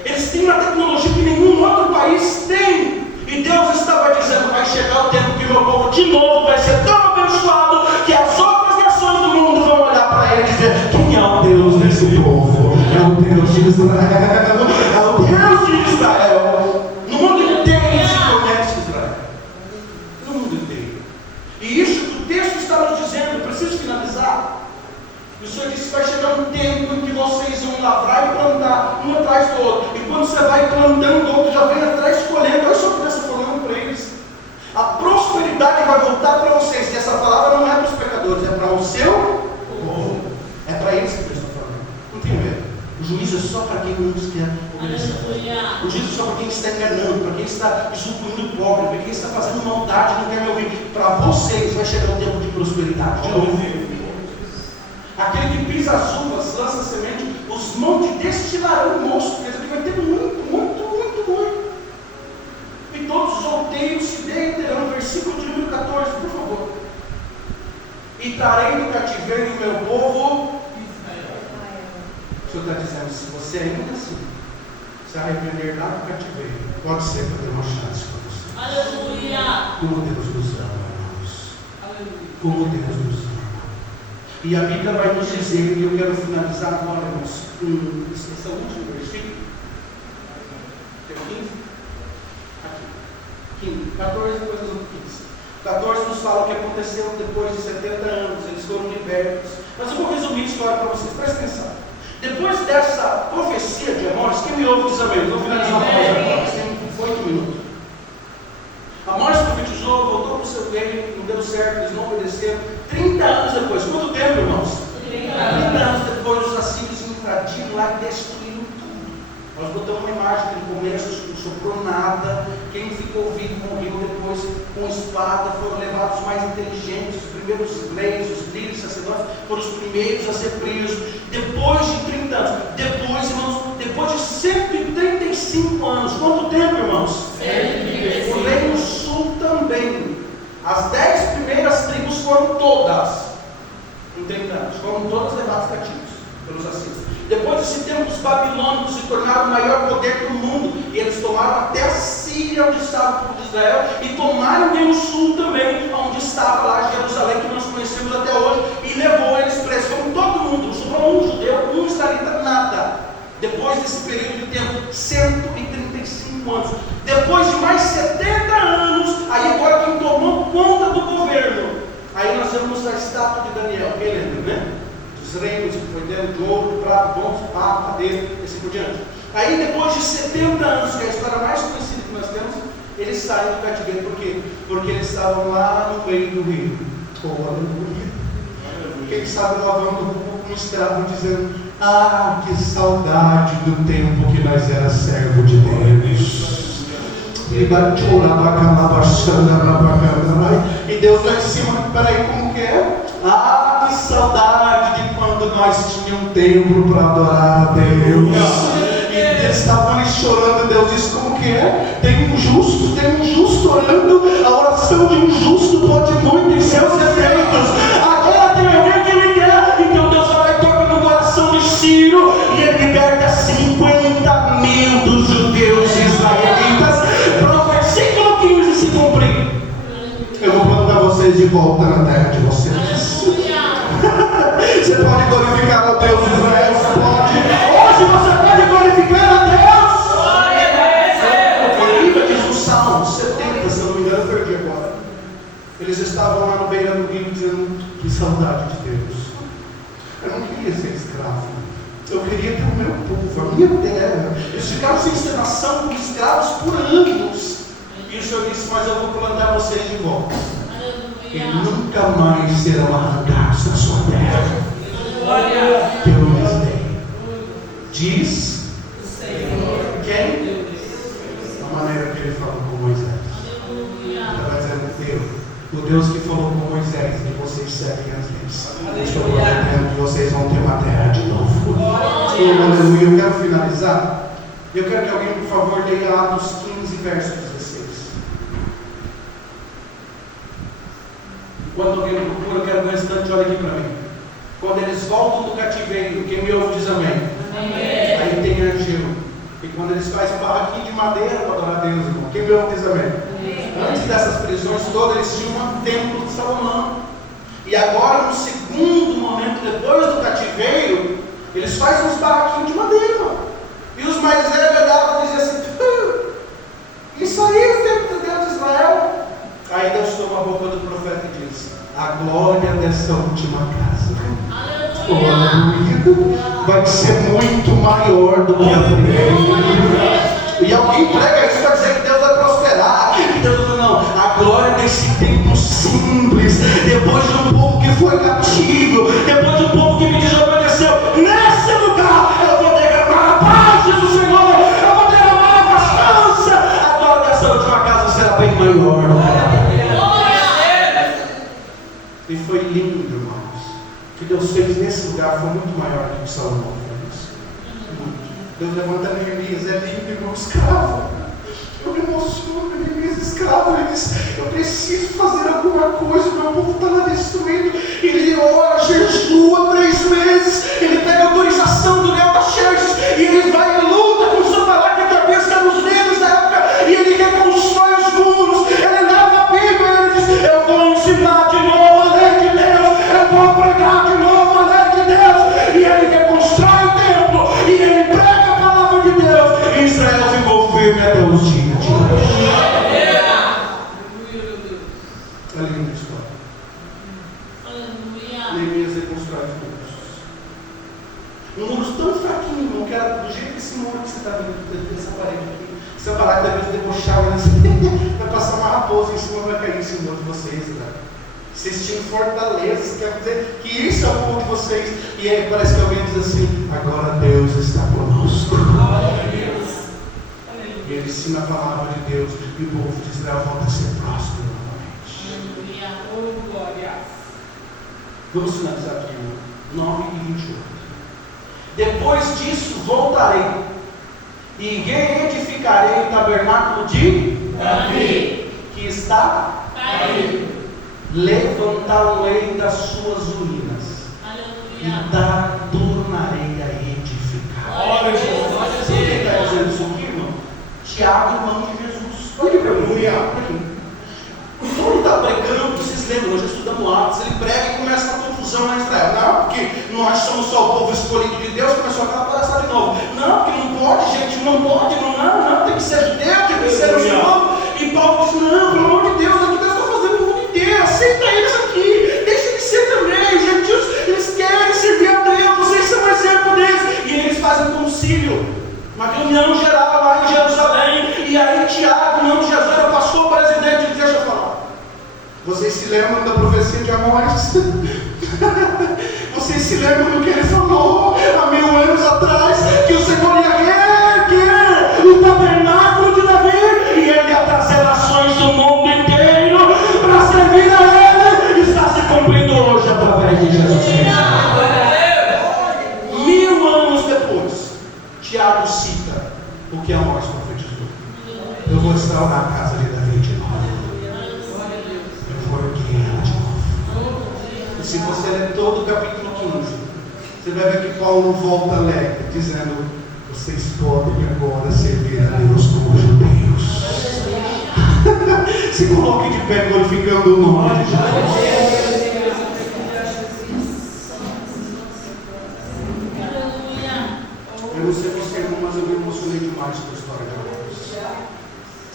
Eles têm uma tecnologia que nenhum outro país tem. E Deus estava dizendo: vai chegar o tempo que meu povo de novo vai ser tão abençoado que as outras nações do mundo vão olhar para ele e dizer: quem é o Deus desse povo? É o Deus de Israel. É o Deus de Israel. No mundo inteiro se conhece Israel. No mundo inteiro. E isso que o texto está nos dizendo, eu preciso finalizar. O Senhor disse: vai chegar um tempo em que vocês vão lavrar e plantar, um atrás do outro. E quando você vai plantando, o outro já vem atrás colhendo. Olha só o que Deus está falando para eles. A prosperidade vai voltar para vocês. E essa palavra não é para os pecadores, é para o seu povo. É para eles que Deus está falando. Não tem medo. O juízo é só para quem não quer obedecer. O juízo é só para quem está enganando, para quem está usufruindo o pobre, para quem está fazendo maldade e não quer me ouvir. Para vocês vai chegar um tempo de prosperidade. De novo. Aquele que pisa as uvas, lança a semente, os montes destilarão o mosto. Quer dizer que vai ter muito, muito, muito, muito. E todos os outeiros se deitarão. Versículo de número 14, por favor. E trarei do cativeiro o meu povo. O Senhor está dizendo: se você ainda assim se arrepender lá no cativeiro, pode ser que eu dê uma chance para você. Aleluia! Como Deus nos ama, irmãos. Aleluia! Como Deus nos ama. E a Bíblia vai nos dizer, e eu quero finalizar agora, irmãos, com esse último versículo. Tem 15? Aqui. 15. 14, depois do 15. 14 nos fala o que aconteceu depois de 70 anos, eles foram libertos. Mas eu vou resumir a história para vocês, presta atenção. Depois dessa profecia de Amós, quem me ouve diz amém. Vou finalizar uma coisa agora, tem 8 minutos. Amós profetizou, voltou para o seu reino, não deu certo, eles não obedeceram. 30 anos depois, quanto tempo, irmãos? 30 anos depois, os assírios invadiram lá e destruíram tudo. Nós botamos uma imagem que no começo não soprou nada. Quem ficou vivo morreu depois com espada. Foram levados os mais inteligentes, os primeiros reis, os líderes, sacerdotes, foram os primeiros a ser presos. Depois de 30 anos, depois, irmãos, depois de 135 anos, quanto tempo, irmãos? 135. O reino sul também. As 10 primeiras tribos foram todas, em 30 anos, foram todas levadas cativos pelos assírios. Depois desse tempo, os babilônicos se tornaram o maior poder do mundo, e eles tomaram até a Síria, onde estava o povo de Israel, e tomaram o reino sul também, onde estava lá Jerusalém, que nós conhecemos até hoje, e levou eles presos. Foram todo mundo, não sobrou um judeu, um israelita, nada. Depois desse período de tempo, 135 anos. Depois de mais 70 anos, aí agora quem tomou conta do governo. Aí nós temos a estátua de Daniel, quem lembra, né? Dos reinos que foi dentro de ouro, de prata, bronze, barro, madeira, e assim por diante. Aí depois de 70 anos, que é a história mais conhecida que nós temos, eles saem do cativeiro. Por quê? Porque eles estavam lá no meio do rio. Quem sabe lavando um escravo dizendo: ah, que saudade do tempo que nós era servo de Deus. E Deus lá em cima: peraí, como que é? Ah, que saudade de quando nós tínhamos um tempo para adorar a Deus. E eles estavam ali chorando. Deus disse: como que é? Tem um justo orando. A oração de um justo pode muito em seus efeitos. Agora tem alguém que me quer. Então Deus vai e toca no coração de Ciro, e ele liberta 50 mil dos judeus israelitas para o versículo 15 se cumprir. Eu vou plantar vocês de volta na terra de vocês. Você pode glorificar a Deus de Israel? Você pode. Hoje você pode glorificar a Deus. A Bíblia diz no Salmo 70, se eu não me engano, eu perdi agora. Eles estavam lá no beira do rio dizendo: que saudade de Deus. Eu não queria ser escravo. Eu queria ter o meu povo, a minha terra. Eles ficaram sem nação como escravos por anos. E o Senhor disse: mas eu vou plantar vocês de volta. E nunca mais serão arrancados da sua terra. Que eu lhes dei. Diz quem? Da maneira que ele falou com Moisés. Estava dizendo: o Deus que falou com Moisés, e vocês seguem as leis. Estou prometendo que vocês vão ter uma terra de novo. Aleluia. Eu quero finalizar. Eu quero que alguém, por favor, leia Atos 15, verso 16. Enquanto alguém procura, eu quero que o restante olhe aqui para mim. Quando eles voltam do cativeiro, quem me ouve diz amém. Amém. Aí tem Ageu. E quando eles fazem um barraquinho de madeira para adorar a Deus, irmão, quem me ouve diz amém. Antes dessas prisões todas, eles tinham um templo de Salomão. E agora, no segundo momento, depois do cativeiro, eles fazem uns barraquinhos de madeira, irmão. E os mais velhos olhavam e diziam assim: isso aí é o templo de Deus de Israel. Aí Deus toma a boca do profeta e diz: a glória dessa última casa, vai ser muito maior do que a primeira. E alguém prega isso para dizer que Deus vai prosperar, que Deus não. A glória desse templo simples, depois de um povo que foi cativo, depois de um povo que me desobedeceu, nesse lugar eu vou derramar a paz do Senhor, eu vou derramar a abastança. A glória dessa última casa será bem maior. E foi lindo, irmãos. O que Deus fez nesse lugar foi muito maior do que Salomão fez. Muito. Deus levanta Neemias, é lindo, irmão, escravo. Eu me emociono, Neemias, escravo. Ele diz: eu preciso fazer alguma coisa, meu povo está lá destruído. Ele ora, jejua 3 meses. Ele pega a autorização do Leão da Xerxes e ele vai e luta com o Sanballat, que talvez que era os líderes da época, e ele reconstrói os muros. Ele leva a Bíblia e ele diz: eu vou ensinar de novo a lei de Deus, eu vou pregar de novo a lei de Deus. E ele reconstrói o templo, e ele prega a palavra de Deus. E Israel ficou firme até os dias de hoje. É linda a história. Neemias reconstrói os muros. Muros tão fraquinhos, irmão, que era do jeito que esse muro que você está vendo, dessa parede aqui. Seu parar que deve debochar, vai passar uma raposa em cima, vai cair em cima de vocês, né? Vocês tinham fortaleza, quer dizer que isso é o povo de vocês. E aí parece que alguém diz assim: agora Deus está conosco. E ele ensina a palavra de Deus, e o povo de Israel volta a ser próspero novamente. Vamos finalizar aqui, 9 e 28. Depois disso voltarei e reedificarei o tabernáculo de Davi, que está caído. Levantá-lo-ei das suas ruínas e tornarei a edificar. Você está dizendo isso aqui, irmão? Tiago, irmão de Jesus. Olha para mim. Quando ele está pregando, vocês lembram, nós já estudamos Atos, ele prega e começa a confusão na Israel. Não, porque nós somos só o povo escolhido de Deus, começou aquela palhaçada de novo. Não, porque não pode, gente, não pode, não, tem que ser judeu, tem que ser muçulmano. E Paulo disse: não, pelo amor de Deus, o que Deus está fazendo no mundo inteiro, aceita eles aqui, deixa eles ser também, gentios, eles querem servir a Deus, vocês são um exemplo deles. E eles fazem um concílio, uma reunião geral lá em Jerusalém, e aí Tiago, não de Jesus, era o pastor presidente, ele deixa eu falar. Vocês se lembram da profecia de Amós? Vocês se lembram do que ele falou há 1000 anos atrás? Que o Senhor ia reerguer o tabernáculo de Davi e ele ia trazer nações do mundo inteiro para servir a ele. Está se cumprindo hoje através de Jesus Cristo. 1000 anos depois, Tiago cita o que Amós profetizou: eu vou restaurar a casa de Davi de novo. E se você ler todo o capítulo 15, você vai ver que Paulo volta alegre, dizendo: vocês podem agora servir a Deus como judeus. Se coloque de pé glorificando o nome de Jesus. Eu não sei você, irmão, mas eu me emocionei demais com a história de Amós.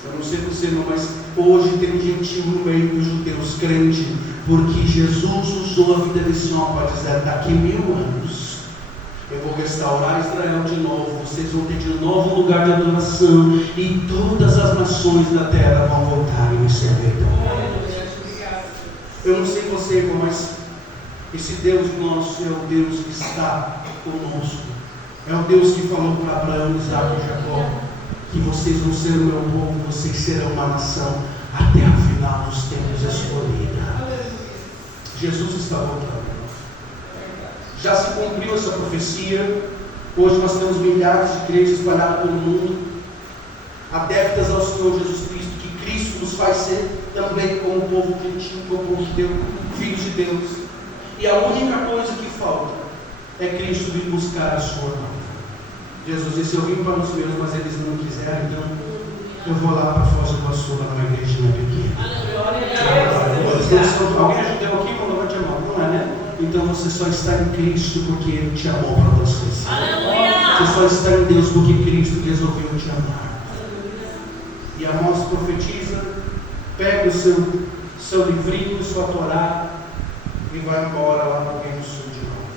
Eu não sei você, irmão, mas hoje tem gentil no meio dos judeus crente, porque Jesus usou a vida desse homem para dizer: daqui 1000 anos eu vou restaurar Israel de novo, vocês vão ter de novo um lugar de adoração, e todas as nações da terra vão voltar e me servir. Eu não sei você, irmão, mas esse Deus nosso é o Deus que está conosco. É o Deus que falou para Abraão, Isaac e Jacó que vocês vão ser o meu povo, vocês serão uma nação até o final dos tempos escolhida. Jesus está voltando. Já se cumpriu essa profecia. Hoje nós temos milhares de crentes espalhados pelo mundo, adeptas ao Senhor Jesus Cristo, que Cristo nos faz ser também como o povo gentil, como o povo de Deus, filhos de Deus. E a única coisa que falta é Cristo vir buscar a sua noiva. Jesus disse: eu vim para os meus, mas eles não quiseram, então eu vou lá para Foz do Iguaçu, numa igrejinha pequena. Alguém ajudou aqui quando eu te amar? Não é, né? Então você só está em Cristo porque Ele te amou para você. Você só está em Deus porque Cristo resolveu te amar. E Amós profetiza, pega o seu livrinho, sua Torá e vai embora lá para o Reino Sul de novo.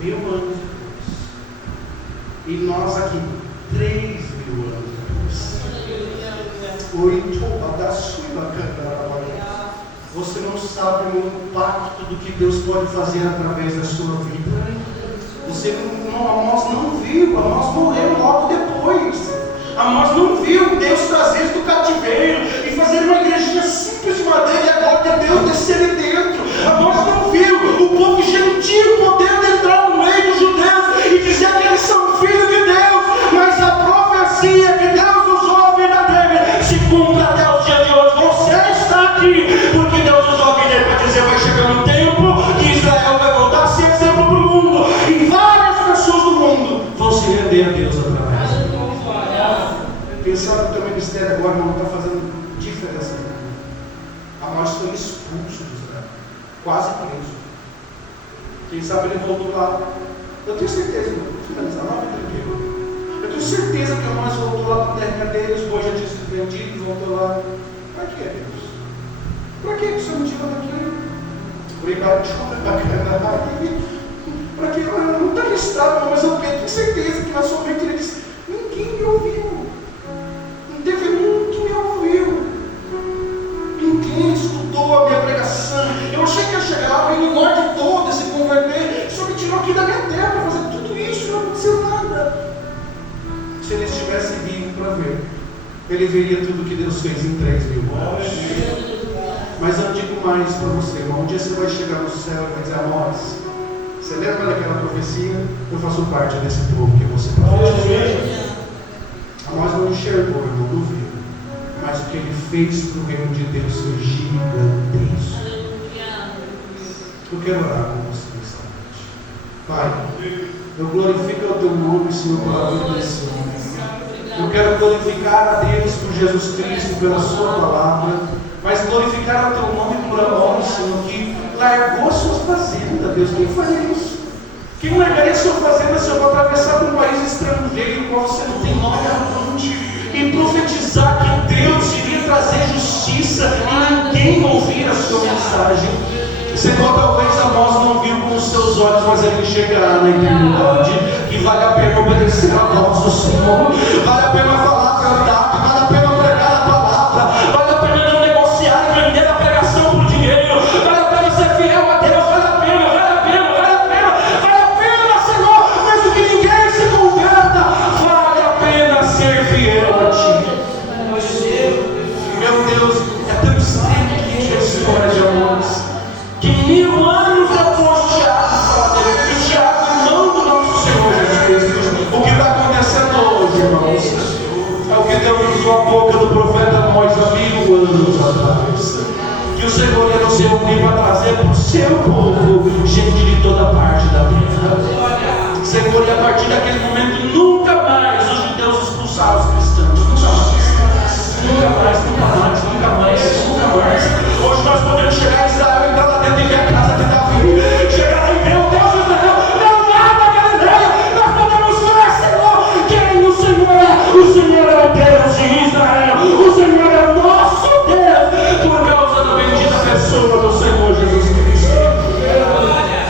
1000 anos depois. E nós aqui, 3000 anos depois. Você não sabe o impacto do que Deus pode fazer através da sua vida. Amós não viu, Amós morreu logo depois. Amós não viu Deus trazer do cativeiro e fazer uma igrejinha simples de madeira e agora ter Deus descer ali dentro. Amós não viu o povo gentil podendo entrar no meio dos judeus e dizer que eles são filhos de Deus, mas a profecia que Deus usou a vida dele se cumpre até o dia de hoje. Você está aqui porque Deus usou a vida dele para dizer: vai chegar um tempo que Israel vai voltar a ser exemplo para o mundo e várias pessoas do mundo vão se render a Deus através dele. Quem sabe o teu ministério agora não está fazendo diferença. Amós foi expulso de Israel, quase preso. Quem sabe ele voltou lá. Eu tenho certeza, vou finalizar, 9h31. Eu tenho certeza que Amós voltou lá para a terra dele, os bois já tinham sido vendidos, voltou lá. Para que, Deus? Para que você me tirou daqui? Obrigado, desculpa, bacana. Para que? Não está registrado, mas eu tenho certeza que na sua mente ele disse: ninguém me ouviu. Teve um que me ouviu. Ninguém estudou a minha pregação. Eu achei que ia chegar lá para ir no norte todo e se converter. Só me tirou aqui da minha terra para fazer tudo isso e não aconteceu nada. Se ele estivesse vivo para ver, ele veria tudo que Deus fez em 3.000 anos. Mas eu digo mais para você, irmão. Um dia você vai chegar no céu e vai dizer: Amós, você lembra daquela profecia? Eu faço parte desse povo que você profetizou. Amós não enxergou, irmão, não viu. Mas o que ele fez para o reino de Deus foi gigantesco. Eu quero orar com você nessa noite. Pai, eu glorifico o teu nome, Senhor, pela vida desse homem. Eu quero glorificar a Deus por Jesus Cristo, pela sua palavra, mas glorificar o teu nome por Amós, Senhor, que largou suas fazendas. Deus, quem faria isso? Quem largaria sua fazenda, Senhor, para atravessar para um país estrangeiro, em qual você não tem nome aonde, e profetizar que Deus iria trazer justiça e ninguém ouvir a sua mensagem? Senhor, talvez Amós não viu com os seus olhos, mas ele enxergará na eternidade que vale a pena obedecer a voz do Senhor, vale a pena falar a verdade, vale a pena pregar a palavra, vale a pena não negociar e vender a pregação por dinheiro, vale a pena ser fiel a Deus, vale a pena, vale a pena, vale a pena, vale a pena, Senhor, mesmo que ninguém se converta, vale a pena ser fiel a Ti. Meu Deus, é tão extremo que a história de Amós, que 1000 anos depois Tiago fala dele, e Tiago, irmão do nosso Senhor Jesus Cristo. O que está acontecendo hoje, irmãos, é o que Deus usou a boca do profeta Amós há 1000 anos atrás. Que o Senhor ia nos reunir para trazer para o seu povo gente de toda parte da terra. Senhor, e a partir daquele momento nunca mais os judeus expulsaram os cristãos. Nunca mais. Nunca mais, nunca mais, nunca mais, nunca mais. Hoje nós podemos chegar em Israel, entrar lá dentro e ver a casa de Davi. Chegar lá e ver o Deus de Israel. Não nada aquela ideia. Nós podemos ver, Senhor, quem o Senhor é. O Senhor é o Deus de Israel. O Senhor é o nosso Deus. Por causa da bendita pessoa do Senhor Jesus Cristo.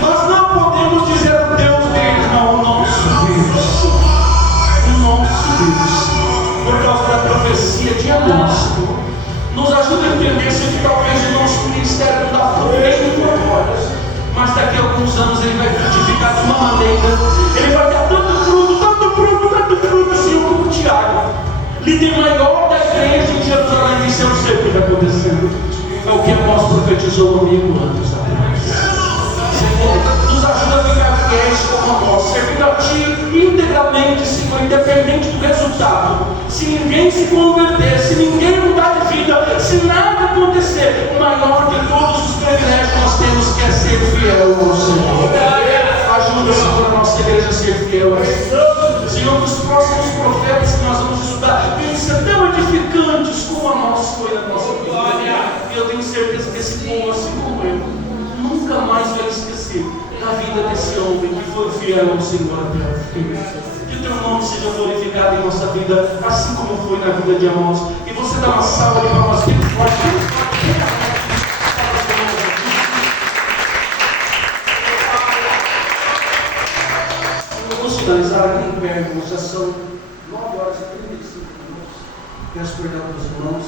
Nós não podemos dizer o Deus dele, não, o nosso Deus. O nosso Deus. Por causa da profecia de Amós. Nos ajuda a entender se que talvez o nosso ministério não dá fruto nem no propósito, mas daqui a alguns anos ele vai frutificar de uma maneira, ele vai dar tanto fruto, assim como Tiago, líder maior da igreja em Jerusalém, disse: eu não sei o que está acontecendo. É o que Amós profetizou comigo anos atrás. Senhor, nos ajuda a ficar fiéis como Amós, servindo a Ti integramente, Senhor, independente do resultado. Se ninguém se converter, se ninguém mudar de vida, se nada acontecer, o maior de todos os privilégios nós temos que é ser fiel ao Senhor. fiel assim. Senhor, dos próximos profetas que nós vamos estudar, venham ser tão edificantes como a nossa foi na nossa vida. E eu tenho certeza que esse povo, assim como eu, nunca mais vai esquecer da vida desse homem que foi fiel ao Senhor até o fim. Que o teu nome seja glorificado em nossa vida, assim como foi na vida de Amós. E você dá uma salva de palmas bem forte, bem forte. Vamos finalizar aqui em pé, irmãos. Já são 9 horas e 35 minutos. Peço perdão para os irmãos.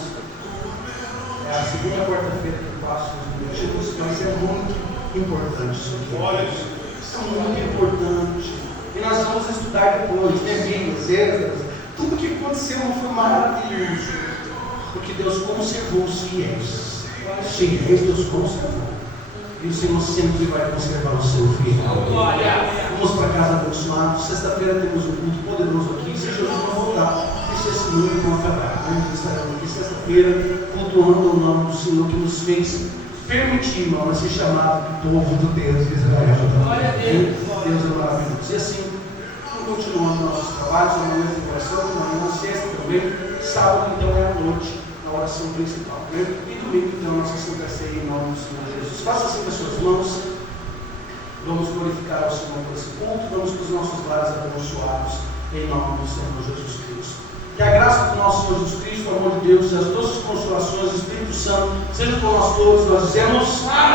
É a segunda quarta-feira que eu passo os objetivos, mas é muito importante isso aqui. Isso é muito importante. E nós vamos estudar depois, Neemias, Esdras. Tudo que aconteceu foi maravilhoso. Porque Deus conservou os fiéis. Os fiéis Deus conservou. E o Senhor sempre vai conservar o seu filho. Vamos para casa abençoados. Sexta-feira temos um culto poderoso aqui. Se Jesus não voltar, esse testemunho não acabará. Estaremos aqui sexta-feira, cultuando o nome do Senhor que nos fez permitir, irmão, ser chamado povo do Deus de Israel. Deus é maravilhoso. E assim, continuando nossos trabalhos, amanhã tem oração, amanhã sexta também, sábado então é à noite, a oração principal. E domingo então nossa Santa Ceia em nome do Senhor Jesus. Faça assim com as suas mãos. Vamos glorificar ao Senhor por esse culto, vamos com os nossos lares abençoados em nome do Senhor Jesus Cristo. Que a graça do nosso Senhor Jesus Cristo, o amor de Deus, as doces consolações do Espírito Santo, seja com nós todos. Nós dizemos amém.